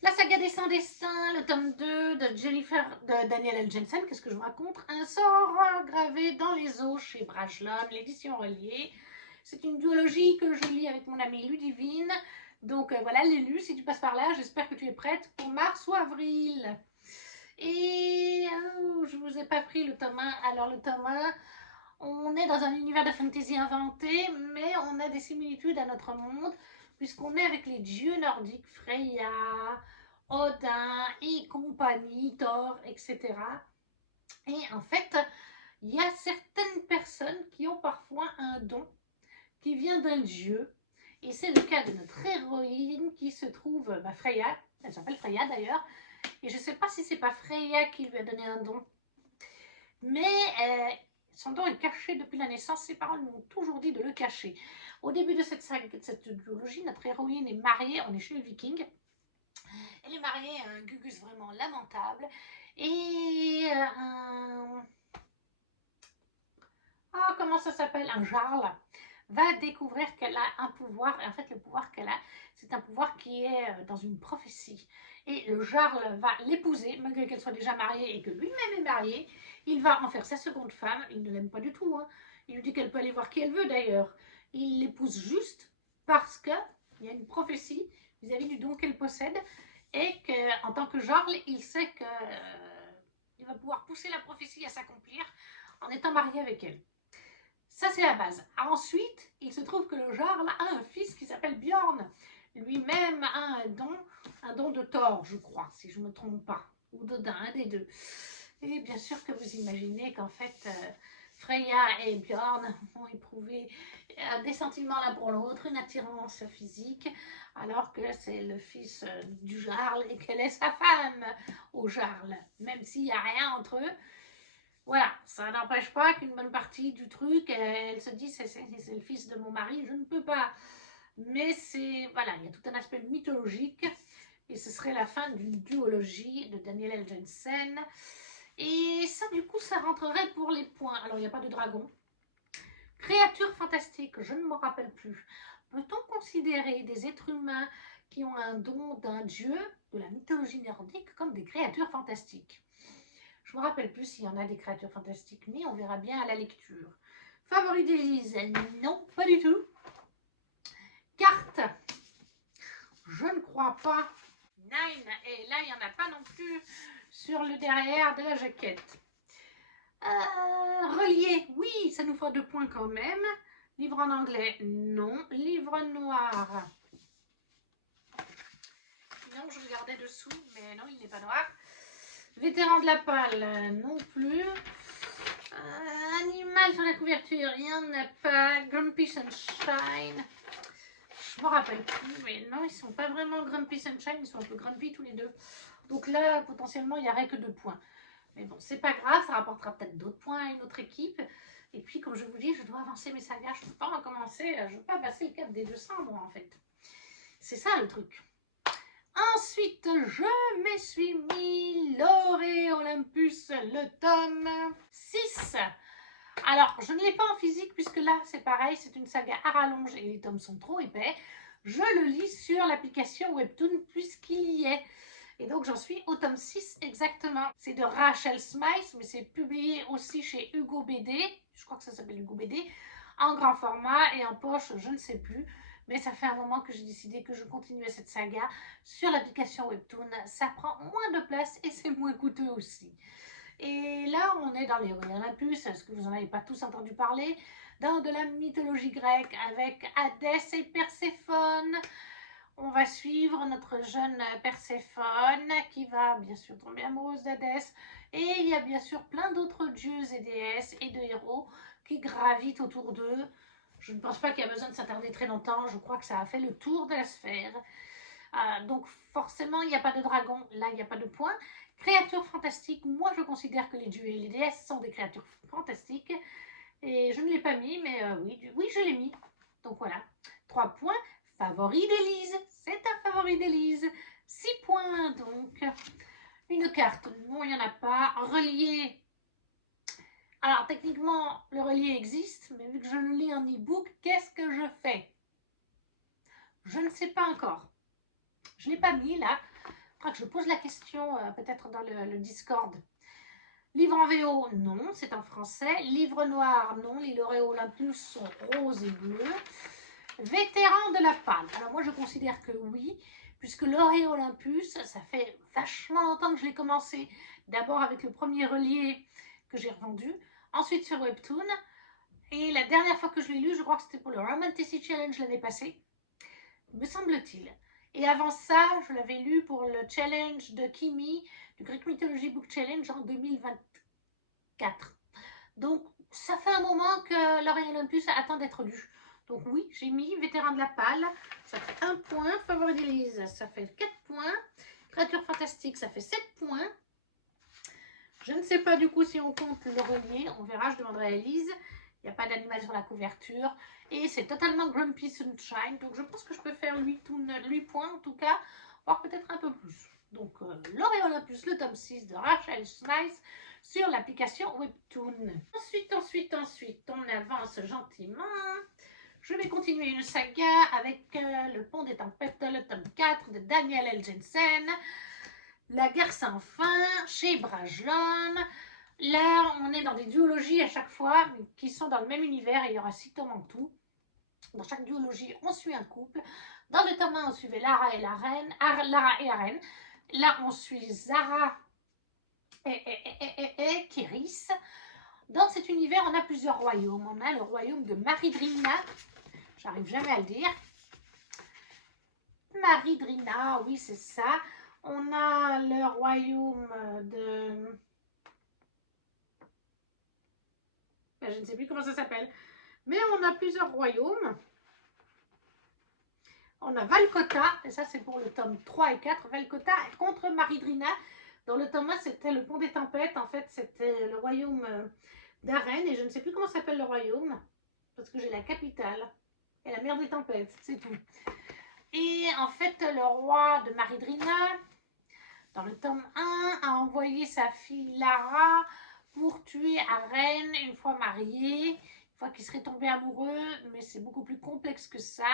La saga des sans destins, le tome 2 de Daniel L. Jensen. Qu'est-ce que je vous raconte? Un sort gravé dans les eaux chez Brajlon, l'édition reliée. C'est une duologie que je lis avec mon amie Ludivine. Donc voilà, l'élu, si tu passes par là, j'espère que tu es prête pour mars ou avril. Et je vous ai pas pris le tome 1. Alors le tome 1, on est dans un univers de fantasy inventé, mais on a des similitudes à notre monde, puisqu'on est avec les dieux nordiques, Freya, Odin et compagnie, Thor, etc. Et en fait, il y a certaines personnes qui ont parfois un don qui vient d'un dieu. Et c'est le cas de notre héroïne qui se trouve, Freya, elle s'appelle Freya d'ailleurs, et je ne sais pas si c'est pas Freya qui lui a donné un don, mais son don est caché depuis la naissance, ses parents lui ont toujours dit de le cacher. Au début de cette duologie, notre héroïne est mariée, on est chez les Vikings, elle est mariée à un Gugus vraiment lamentable, et comment ça s'appelle, un Jarl, va découvrir qu'elle a un pouvoir, et en fait le pouvoir qu'elle a, c'est un pouvoir qui est dans une prophétie. Et le Jarl va l'épouser, malgré qu'elle soit déjà mariée et que lui-même est marié. Il va en faire sa seconde femme, il ne l'aime pas du tout, hein. Il lui dit qu'elle peut aller voir qui elle veut d'ailleurs. Il l'épouse juste parce qu'il y a une prophétie vis-à-vis du don qu'elle possède, et qu'en tant que Jarl, il sait qu'il va pouvoir pousser la prophétie à s'accomplir en étant marié avec elle. Ça, c'est la base. Ensuite, il se trouve que le Jarl a un fils qui s'appelle Bjorn. Lui-même a un don de Thor, je crois, si je ne me trompe pas, ou d'Odin, un des deux. Et bien sûr que vous imaginez qu'en fait, Freya et Bjorn ont éprouvé des sentiments l'un pour l'autre, une attirance physique, alors que c'est le fils du Jarl et qu'elle est sa femme au Jarl. Même s'il n'y a rien entre eux, Voilà, ça n'empêche pas qu'une bonne partie du truc, elle se dit c'est le fils de mon mari, je ne peux pas. Mais c'est, voilà, il y a tout un aspect mythologique. Et ce serait la fin d'une duologie de Daniel L. Jensen. Et ça, du coup, ça rentrerait pour les points. Alors, il n'y a pas de dragon. Créatures fantastiques, je ne me rappelle plus. Peut-on considérer des êtres humains qui ont un don d'un dieu de la mythologie nordique comme des créatures fantastiques? Je ne me rappelle plus s'il y en a des créatures fantastiques, mais on verra bien à la lecture. Favori d'Élise, non, pas du tout. Carte, je ne crois pas. Nine, et là, il n'y en a pas non plus sur le derrière de la jaquette. Relié, oui, ça nous fera 2 points quand même. Livre en anglais, non. Livre noir, non, je regardais dessous, mais non, il n'est pas noir. Vétéran de la palle, non plus. Animal sur la couverture, il n'y en a pas. Grumpy Sunshine, je me rappelle plus, mais non, ils sont pas vraiment Grumpy Sunshine, ils sont un peu grumpy tous les deux. Donc là, potentiellement, il n'y aurait que 2 points. Mais bon, c'est pas grave, ça rapportera peut-être d'autres points à une autre équipe. Et puis, comme je vous dis, je dois avancer mes sagas. Je ne peux pas recommencer, je ne peux pas passer le cap des 200, moi, en fait. C'est ça, le truc. Ensuite, je me suis mis Loré Olympus, le tome 6. Alors, je ne l'ai pas en physique, puisque là, c'est pareil, c'est une saga à rallonge et les tomes sont trop épais. Je le lis sur l'application Webtoon, puisqu'il y est. Et donc, j'en suis au tome 6 exactement. C'est de Rachel Smythe, mais c'est publié aussi chez Hugo BD. Je crois que ça s'appelle Hugo BD. En grand format et en poche, je ne sais plus. Mais ça fait un moment que j'ai décidé que je continuais cette saga sur l'application Webtoon. Ça prend moins de place et c'est moins coûteux aussi. Et là, on est dans les Olympus, est-ce que vous n'en avez pas tous entendu parler? Dans de la mythologie grecque avec Hadès et Perséphone. On va suivre notre jeune Perséphone qui va bien sûr tomber amoureuse d'Hadès. Et il y a bien sûr plein d'autres dieux et déesses et de héros qui gravitent autour d'eux. Je ne pense pas qu'il y a besoin de s'attarder très longtemps. Je crois que ça a fait le tour de la sphère. Donc forcément, il n'y a pas de dragon. Là, il n'y a pas de point. Créatures fantastiques. Moi, je considère que les dieux et les déesses sont des créatures fantastiques. Et je ne l'ai pas mis, mais oui, je l'ai mis. Donc voilà. 3 points. Favori d'Élise. C'est un favori d'Élise. 6 points, donc. Une carte. Non, il n'y en a pas. Relié. Alors, techniquement, le relié existe, mais vu que je le lis en e-book, qu'est-ce que je fais? Je ne sais pas encore. Je ne l'ai pas mis, là. Il faudra que je pose la question, peut-être dans le Discord. Livre en VO, non, c'est en français. Livre noir, non. Les lauréats Olympus sont roses et bleus. Vétéran de la palle. Alors moi, je considère que oui, puisque Lauréat Olympus, ça fait vachement longtemps que je l'ai commencé. D'abord avec le premier relié que j'ai revendu, ensuite sur Webtoon. Et la dernière fois que je l'ai lu, je crois que c'était pour le Romantasy Challenge l'année passée, me semble-t-il. Et avant ça, je l'avais lu pour le challenge de Kimi, du Greek Mythology Book Challenge en 2024. Donc, ça fait un moment que Lauréat Olympus attend d'être lu. Donc oui, j'ai mis Vétéran de la palle, ça fait 1 point. Favori d'Élise, ça fait 4 points. Créature fantastique, ça fait 7 points. Je ne sais pas du coup si on compte le relié, on verra, je demanderai à Élise. Il n'y a pas d'animal sur la couverture. Et c'est totalement Grumpy Sunshine, donc je pense que je peux faire 8 points en tout cas, voire peut-être un peu plus. Donc Lauréat Olympus, le tome 6 de Rachel Smythe sur l'application Webtoon. Ensuite, on avance gentiment. Je vais continuer une saga avec Le Pont des Tempêtes, le tome 4 de Daniel L. Jensen. La guerre sans fin chez Brajlon. Là, on est dans des duologies à chaque fois qui sont dans le même univers et il y aura 6 tomes en tout. Dans chaque duologie, on suit un couple. Dans le tome 1, on suivait Lara et la reine. Lara et la reine. Là, on suit Zara et Kéris. Dans cet univers, on a plusieurs royaumes. On a le royaume de Maridrina. J'arrive jamais à le dire. Maridrina, oui, c'est ça. On a le royaume de... je ne sais plus comment ça s'appelle. Mais on a plusieurs royaumes. On a Valcota, et ça c'est pour le tome 3 et 4. Valcota contre Maridrina. Dans le tome 1, c'était le pont des tempêtes. En fait, c'était le royaume d'Arène. Et je ne sais plus comment s'appelle le royaume. Parce que j'ai la capitale et la mer des tempêtes. C'est tout. Et en fait, le roi de Maridrina, dans le tome 1, a envoyé sa fille Lara pour tuer Arène une fois mariée. Une fois qu'il serait tombé amoureux. Mais c'est beaucoup plus complexe que ça.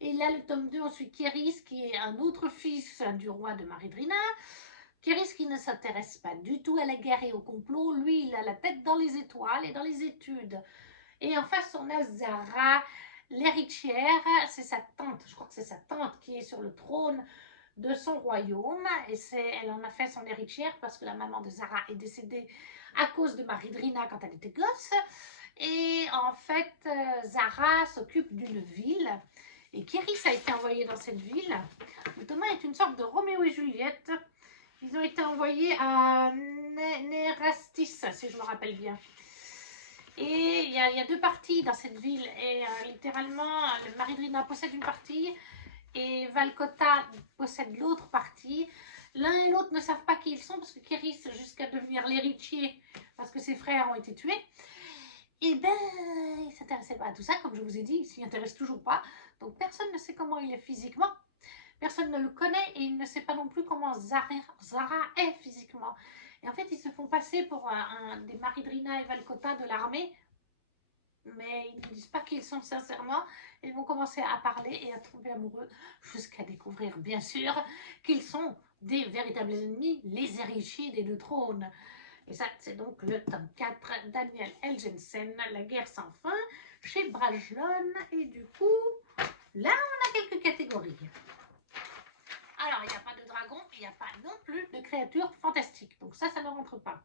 Et là, le tome 2, on suit Kéris, qui est un autre fils du roi de Maridrina. Kéris qui ne s'intéresse pas du tout à la guerre et au complot. Lui, il a la tête dans les étoiles et dans les études. Et en face, on a Zara, l'héritière. C'est sa tante, je crois que c'est sa tante qui est sur le trône de son royaume. Et elle en a fait son héritière parce que la maman de Zara est décédée à cause de Maridrina quand elle était gosse. Et en fait, Zara s'occupe d'une ville. Et Kéris a été envoyé dans cette ville. Le Thomas est une sorte de Roméo et Juliette. Ils ont été envoyés à Nerastis, si je me rappelle bien. Et il y a deux parties dans cette ville. Et littéralement, le Maridrina possède une partie et Valcota possède l'autre partie. L'un et l'autre ne savent pas qui ils sont parce que Kéris, jusqu'à devenir l'héritier, parce que ses frères ont été tués, et ben, il ne s'intéressait pas à tout ça, comme je vous ai dit, il s'y intéresse toujours pas. Donc personne ne sait comment il est physiquement. Personne ne le connaît et il ne sait pas non plus comment Zara est physiquement. Et en fait, ils se font passer pour des Maridrina et Valcota de l'armée, mais ils ne disent pas qui ils sont sincèrement. Ils vont commencer à parler et à tomber amoureux jusqu'à découvrir, bien sûr, qu'ils sont des véritables ennemis, les héritiers des deux trônes. Et ça, c'est donc le tome 4, Daniel L. Jensen, La guerre sans fin, chez Brajlon. Et du coup, là, on a quelques catégories. Alors, il n'y a pas de dragon, il n'y a pas non plus de créatures fantastiques. Donc ça ne rentre pas.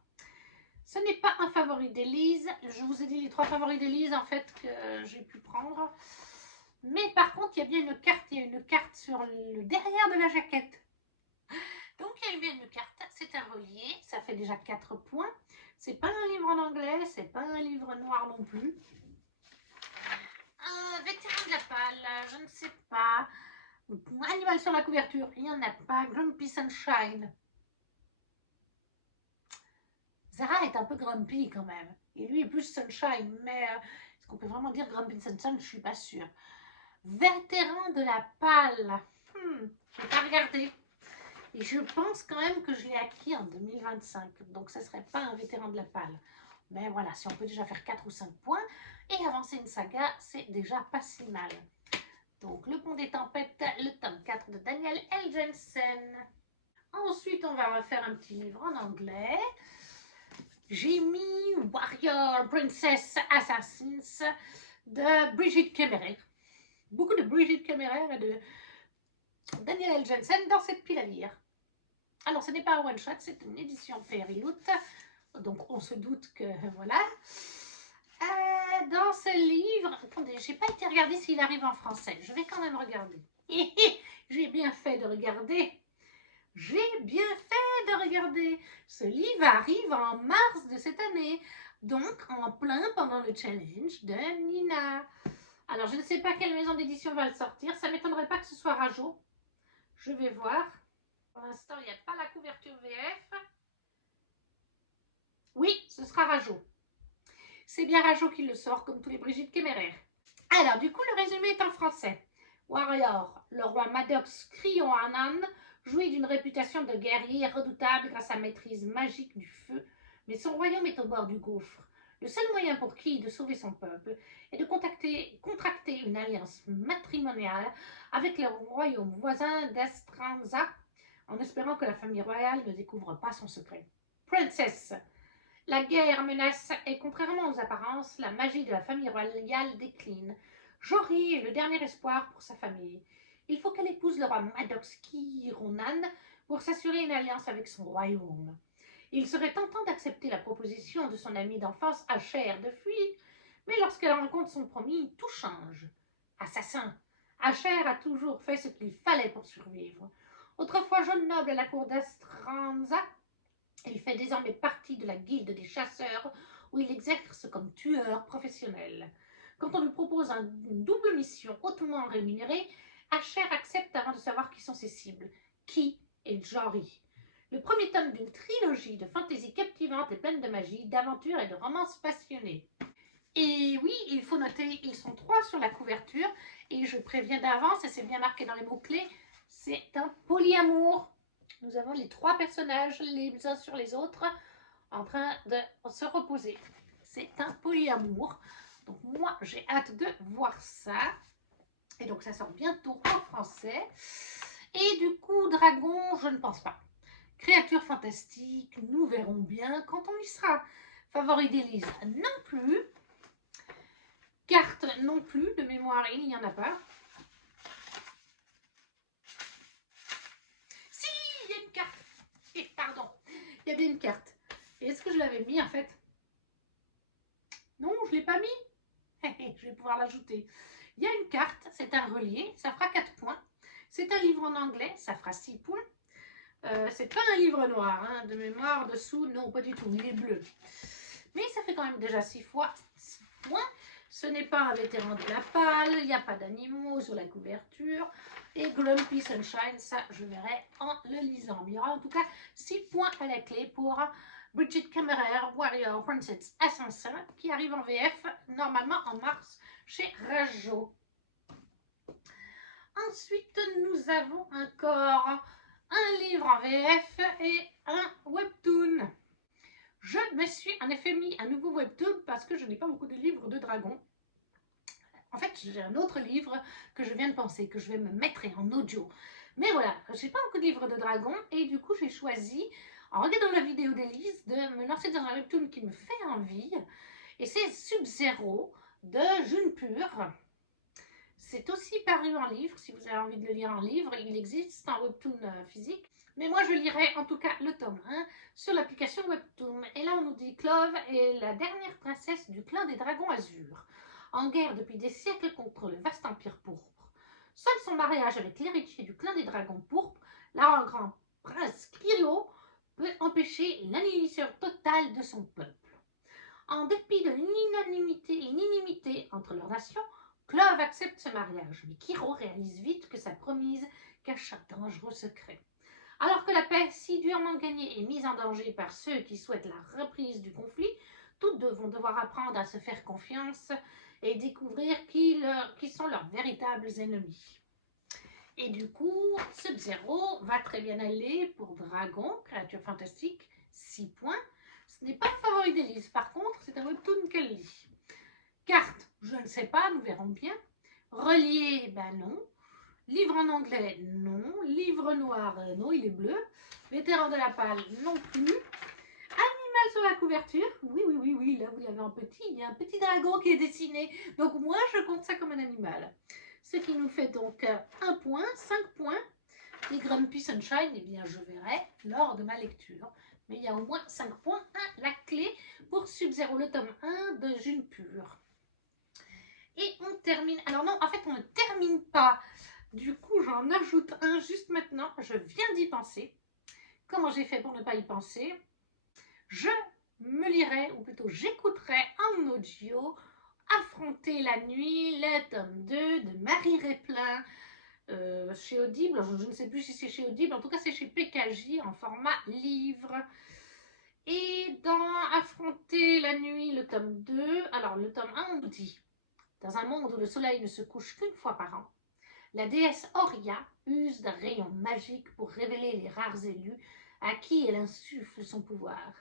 Ce n'est pas un favori d'Élise. Je vous ai dit les 3 favoris d'Élise, en fait, que j'ai pu prendre. Mais par contre, il y a bien une carte. Il y a une carte sur le derrière de la jaquette. Donc, il y a bien une carte. C'est un relié. Ça fait déjà 4 points. C'est pas un livre en anglais. C'est pas un livre noir non plus. Un vétéran de la palle. Je ne sais pas. Animal sur la couverture, il n'y en a pas. Grumpy Sunshine. Zara est un peu grumpy quand même. Et lui est plus Sunshine. Mais est-ce qu'on peut vraiment dire Grumpy Sunshine? Je ne suis pas sûre. Vétéran de la palle. Je n'ai pas regardé. Et je pense quand même que je l'ai acquis en 2025. Donc ça ne serait pas un vétéran de la palle. Mais voilà, si on peut déjà faire 4 ou 5 points et avancer une saga, c'est déjà pas si mal. Donc, Le Pont des Tempêtes, le tome 4 de Daniel L. Jensen. Ensuite, on va refaire un petit livre en anglais. J'ai mis Warrior Princess Assassins de Brigitte Kemmerer. Beaucoup de Brigitte Kemmerer et de Daniel L. Jensen dans cette pile à lire. Alors, ce n'est pas un one-shot, c'est une édition Fairy Loot. Donc, on se doute que, voilà. Dans ce livre, attendez, j'ai pas été regarder s'il arrive en français. Je vais quand même regarder. J'ai bien fait de regarder. J'ai bien fait de regarder. Ce livre arrive en mars de cette année. Donc, en plein pendant le challenge de Nina. Alors, je ne sais pas quelle maison d'édition va le sortir. Ça ne m'étonnerait pas que ce soit Rajo. Je vais voir. Pour l'instant, il n'y a pas la couverture VF. Oui, ce sera Rajo. C'est bien Rajo qui le sort, comme tous les Brigitte Kemmerer. Alors, du coup, le résumé est en français. Warrior, le roi Maddox Criohanan, jouit d'une réputation de guerrier redoutable grâce à sa maîtrise magique du feu, mais son royaume est au bord du gouffre. Le seul moyen pour Ki de sauver son peuple est de contracter une alliance matrimoniale avec le royaume voisin d'Estranza, en espérant que la famille royale ne découvre pas son secret. Princess, la guerre menace et contrairement aux apparences, la magie de la famille royale décline. Jory est le dernier espoir pour sa famille. Il faut qu'elle épouse le roi Maddox Kironan pour s'assurer une alliance avec son royaume. Il serait tentant d'accepter la proposition de son ami d'enfance Asher de fuir, mais lorsqu'elle rencontre son promis, tout change. Assassin, Asher a toujours fait ce qu'il fallait pour survivre. Autrefois jeune noble à la cour d'Estranza, il fait désormais partie de la guilde des chasseurs où il exerce comme tueur professionnel. Quand on lui propose une double mission hautement rémunérée, Asher accepte avant de savoir qui sont ses cibles, Ki et Jory. Le premier tome d'une trilogie de fantaisie captivante et pleine de magie, d'aventures et de romances passionnées. Et oui, il faut noter, ils sont 3 sur la couverture et je préviens d'avance, et c'est bien marqué dans les mots-clés, c'est un polyamour. Nous avons les 3 personnages les uns sur les autres en train de se reposer. C'est un polyamour. Donc moi, j'ai hâte de voir ça. Et donc ça sort bientôt en français. Et du coup, dragon, je ne pense pas. Créatures fantastiques, nous verrons bien quand on y sera. Favori d'Élise, non plus. Carte non plus, de mémoire, il n'y en a pas. Si, il y a une carte. Pardon, il y a bien une carte. Et est-ce que je l'avais mis en fait? Non, je ne l'ai pas mis. Je vais pouvoir l'ajouter. Il y a une carte, c'est un relié, ça fera 4 points. C'est un livre en anglais, ça fera 6 points. C'est pas un livre noir, hein, de mémoire, dessous, non, pas du tout, il est bleu. Mais ça fait quand même déjà 6 fois 6 points. Ce n'est pas un vétéran de la palle, il n'y a pas d'animaux sur la couverture. Et Grumpy Sunshine, ça je verrai en le lisant. Il y aura en tout cas 6 points à la clé pour Bridget Kemmerer, Warrior Princess Assassin, qui arrive en VF normalement en mars chez Rajo. Ensuite, nous avons encore un livre en VF et un webtoon. Je me suis en effet mis un nouveau webtoon parce que je n'ai pas beaucoup de livres de dragons. En fait, j'ai un autre livre que je viens de penser, que je vais me mettre en audio. Mais voilà, j'ai pas beaucoup de livres de dragons et du coup, j'ai choisi, en regardant la vidéo d'Élise, de me lancer dans un webtoon qui me fait envie. Et c'est Sub-Zero de June Pure. C'est aussi paru en livre, si vous avez envie de le lire en livre. Il existe en webtoon physique. Mais moi, je lirai en tout cas le tome 1 sur l'application Webtoon. Et là, on nous dit Clove est la dernière princesse du clan des dragons azur, en guerre depuis des siècles contre le vaste empire pourpre. Seul son mariage avec l'héritier du clan des dragons pourpres, la grand prince Kylo, peut empêcher l'annihilation totale de son peuple. En dépit de l'inanimité entre leurs nations, Clove accepte ce mariage, mais Kiro réalise vite que sa promise cache un dangereux secret. Alors que la paix si durement gagnée est mise en danger par ceux qui souhaitent la reprise du conflit, toutes deux vont devoir apprendre à se faire confiance et découvrir qui sont leurs véritables ennemis. Et du coup, Sub-Zero va très bien aller pour Dragon, créature fantastique, 6 points. Ce n'est pas le favori d'Élise, par contre, c'est un webtoon qu'elle lit. Carte, je ne sais pas, nous verrons bien. Relié, ben non. Livre en anglais, non. Livre noir, non, il est bleu. Vétéran de la palle, non plus. Animal sur la couverture, oui, là vous l'avez en petit. Il y a un petit dragon qui est dessiné. Donc moi, je compte ça comme un animal. Ce qui nous fait donc 1 point, 5 points. Et Grumpy Sunshine, eh bien, je verrai lors de ma lecture. Mais il y a au moins 5 points à la clé pour Sub-Zero, le tome 1 de June Pure. Et on termine. Alors non, en fait, on ne termine pas. Du coup, j'en ajoute un juste maintenant. Je viens d'y penser. Comment j'ai fait pour ne pas y penser? Je me lirai, ou plutôt j'écouterai en audio Affronter la nuit, le tome 2 de Marie Réplin. Chez Audible, je ne sais plus si c'est chez Audible, en tout cas c'est chez PKJ en format livre. Et dans Affronter la nuit, le tome 2, alors le tome 1 on nous dit: dans un monde où le soleil ne se couche qu'une fois par an, la déesse Auria use d'un rayon magique pour révéler les rares élus à qui elle insuffle son pouvoir.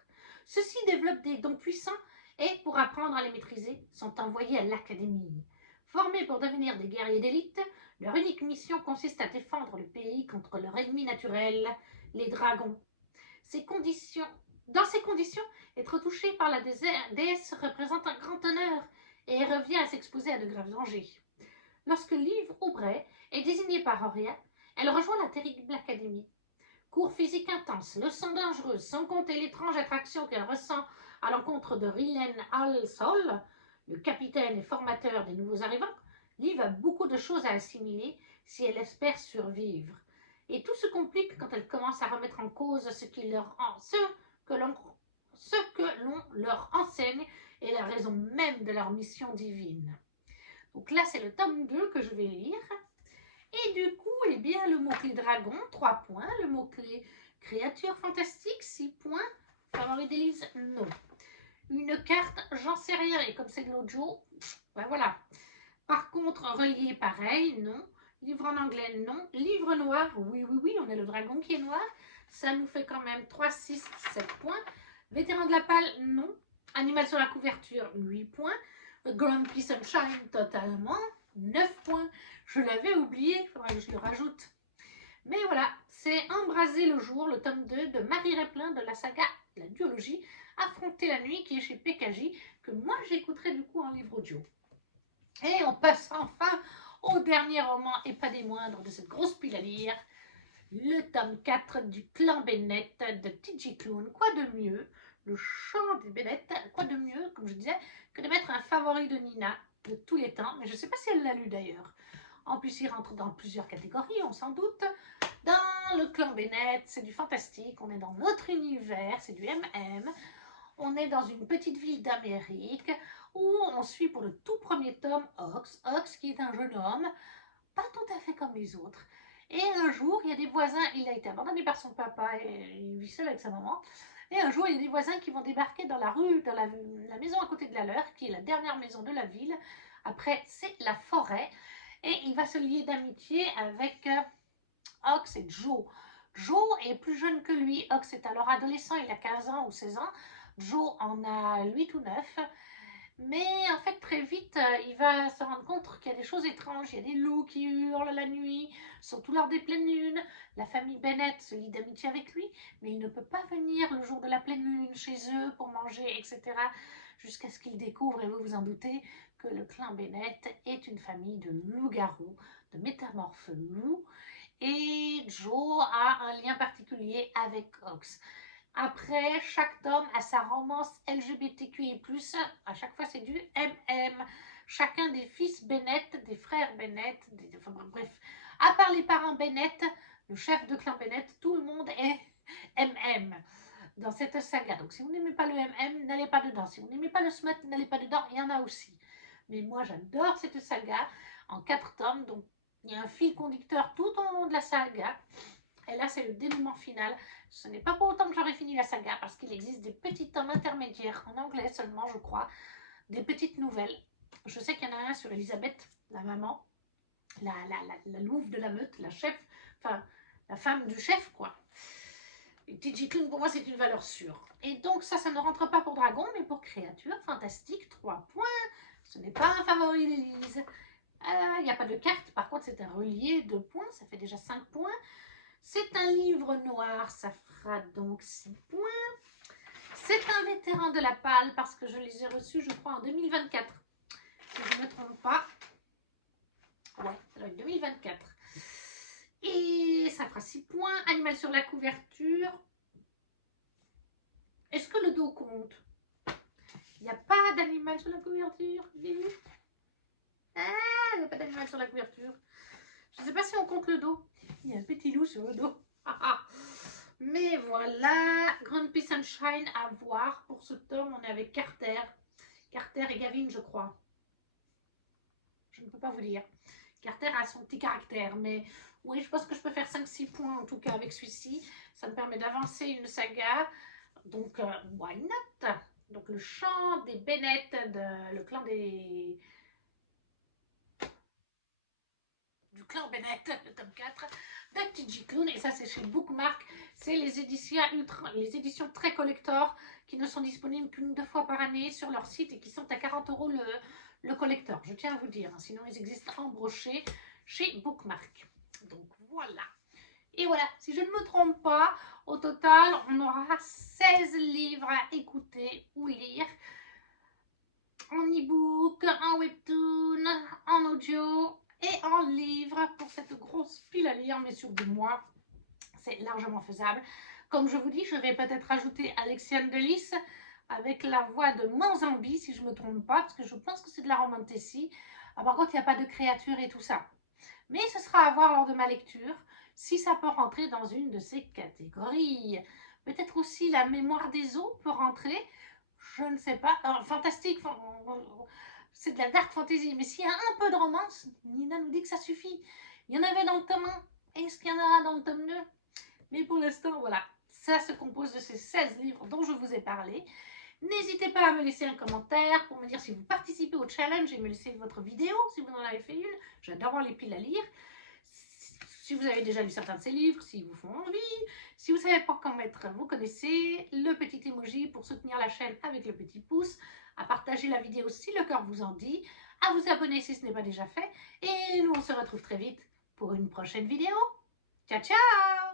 Ceux-ci développent des dons puissants et, pour apprendre à les maîtriser, sont envoyés à l'académie. Formés pour devenir des guerriers d'élite, leur unique mission consiste à défendre le pays contre leur ennemi naturel, les dragons. Dans ces conditions, être touché par la déesse représente un grand honneur et revient à s'exposer à de graves dangers. Lorsque Liv Aubrey est désignée par Auria, elle rejoint la terrible académie. Cours physique intense, leçons dangereuses, sans compter l'étrange attraction qu'elle ressent à l'encontre de Rilen Al-Sol, le capitaine et formateur des nouveaux arrivants, Liv a beaucoup de choses à assimiler si elle espère survivre. Et tout se complique quand elle commence à remettre en cause ce que l'on leur enseigne et la raison même de leur mission divine. Donc là, c'est le tome 2 que je vais lire. Et du coup, eh bien, le mot-clé dragon, 3 points. Le mot-clé Créature fantastique, 6 points. Favori d'Élise, non. Une carte, j'en sais rien. Et comme c'est de l'audio, ben voilà. Par contre, relié, pareil, non. Livre en anglais, non. Livre noir, oui, oui, oui, on a le dragon qui est noir. Ça nous fait quand même 3, 6, 7 points. Vétéran de la palle, non. Animal sur la couverture, 8 points. Grumpy Sunshine, totalement, 9 points. Je l'avais oublié, il faudra que je le rajoute. Mais voilà, c'est Embraser le jour, le tome 2 de Marie Replin de la saga La duologie, Affronter la nuit, qui est chez PKJ, que moi j'écouterai du coup en livre audio. Et on passe enfin au dernier roman, et pas des moindres, de cette grosse pile à lire, le tome 4 du clan Bennett de TJ Klune. Quoi de mieux, le chant des Bennett, quoi de mieux, comme je disais, que de mettre un favori de Nina de tous les temps, mais je ne sais pas si elle l'a lu d'ailleurs. En plus, il rentre dans plusieurs catégories, on s'en doute. Dans le clan Bennett, c'est du fantastique, on est dans notre univers, c'est du MM. On est dans une petite ville d'Amérique où on suit pour le tout premier tome Ox. Ox qui est un jeune homme, pas tout à fait comme les autres. Et un jour, il y a des voisins, il a été abandonné par son papa et il vit seul avec sa maman. Et un jour, il y a des voisins qui vont débarquer dans la rue, dans la maison à côté de la leur, qui est la dernière maison de la ville. Après, c'est la forêt. Et il va se lier d'amitié avec Ox et Joe. Joe est plus jeune que lui. Ox est alors adolescent, il a 15 ans ou 16 ans. Joe en a 8 ou 9. Mais en fait, très vite, il va se rendre compte qu'il y a des choses étranges. Il y a des loups qui hurlent la nuit, surtout lors des pleines lunes. La famille Bennett se lie d'amitié avec lui, mais il ne peut pas venir le jour de la pleine lune chez eux pour manger, etc. Jusqu'à ce qu'il découvre, et vous vous en doutez, que le clan Bennett est une famille de loups-garous, de métamorphes loups. Et Joe a un lien particulier avec Ox. Après, chaque tome a sa romance LGBTQI+, à chaque fois c'est du MM. Chacun des fils Bennett, des frères Bennett, enfin bref, à part les parents Bennett, le chef de clan Bennett, tout le monde est MM dans cette saga. Donc si vous n'aimez pas le MM, n'allez pas dedans. Si vous n'aimez pas le smut, n'allez pas dedans, il y en a aussi. Mais moi j'adore cette saga en 4 tomes, donc il y a un fil conducteur tout au long de la saga. Et là, c'est le dénouement final. Ce n'est pas pour autant que j'aurais fini la saga, parce qu'il existe des petits tomes intermédiaires, en anglais seulement, je crois, des petites nouvelles. Je sais qu'il y en a un sur Elisabeth, la maman, la louve de la meute, la chef, enfin, la femme du chef, quoi. Et TJ Klune, pour moi, c'est une valeur sûre. Et donc, ça ne rentre pas pour Dragon, mais pour Créature Fantastique, 3 points. Ce n'est pas un favori d'Élise. Il n'y a pas de carte, par contre, c'est un relié, 2 points, ça fait déjà 5 points. C'est un livre noir, ça fera donc 6 points. C'est un vétéran de la palle parce que je les ai reçus, je crois, en 2024. Si je ne me trompe pas. Ouais, ça doit être 2024. Et ça fera 6 points. Animal sur la couverture. Est-ce que le dos compte? Il n'y a pas d'animal sur la couverture. Ah, il n'y a pas d'animal sur la couverture. Je ne sais pas si on compte le dos. Il y a un petit loup sur le dos. Mais voilà, Grumpy Sunshine à voir pour ce tome. On est avec Carter. Carter et Gavin, je crois. Je ne peux pas vous dire. Carter a son petit caractère, mais oui, je pense que je peux faire 5-6 points en tout cas avec celui-ci. Ça me permet d'avancer une saga. Donc, why not? Donc, le chant des Bennett, le clan du clan Bennett, le tome 4 de TJ Klune, et ça c'est chez Bookmark. C'est les éditions très collector qui ne sont disponibles qu'une 2 fois par année sur leur site et qui sont à 40 € le collector, je tiens à vous dire, sinon ils existent en brochet chez Bookmark. Donc voilà. Et voilà, si je ne me trompe pas, au total, on aura 16 livres à écouter ou lire en e-book, en webtoon, en audio et en livre pour cette grosse pile à lire, mais sur 2 mois, c'est largement faisable. Comme je vous dis, je vais peut-être rajouter Alexiane Delis avec la voix de Manzambi, si je ne me trompe pas, parce que je pense que c'est de la romantasy. Par contre, il n'y a pas de créature et tout ça. Mais ce sera à voir lors de ma lecture, si ça peut rentrer dans une de ces catégories. Peut-être aussi la mémoire des eaux peut rentrer, je ne sais pas. Alors, fantastique, c'est de la dark fantasy, mais s'il y a un peu de romance, Nina nous dit que ça suffit. Il y en avait dans le tome 1, est-ce qu'il y en aura dans le tome 2? Mais pour l'instant, voilà. Ça se compose de ces 16 livres dont je vous ai parlé. N'hésitez pas à me laisser un commentaire pour me dire si vous participez au challenge et me laisser votre vidéo si vous en avez fait une. J'adore voir les piles à lire. Si vous avez déjà lu certains de ces livres, s'ils vous font envie. Si vous ne savez pas comment mettre, vous connaissez le petit emoji pour soutenir la chaîne avec le petit pouce, à partager la vidéo si le cœur vous en dit, à vous abonner si ce n'est pas déjà fait. Et nous, on se retrouve très vite pour une prochaine vidéo. Ciao, ciao!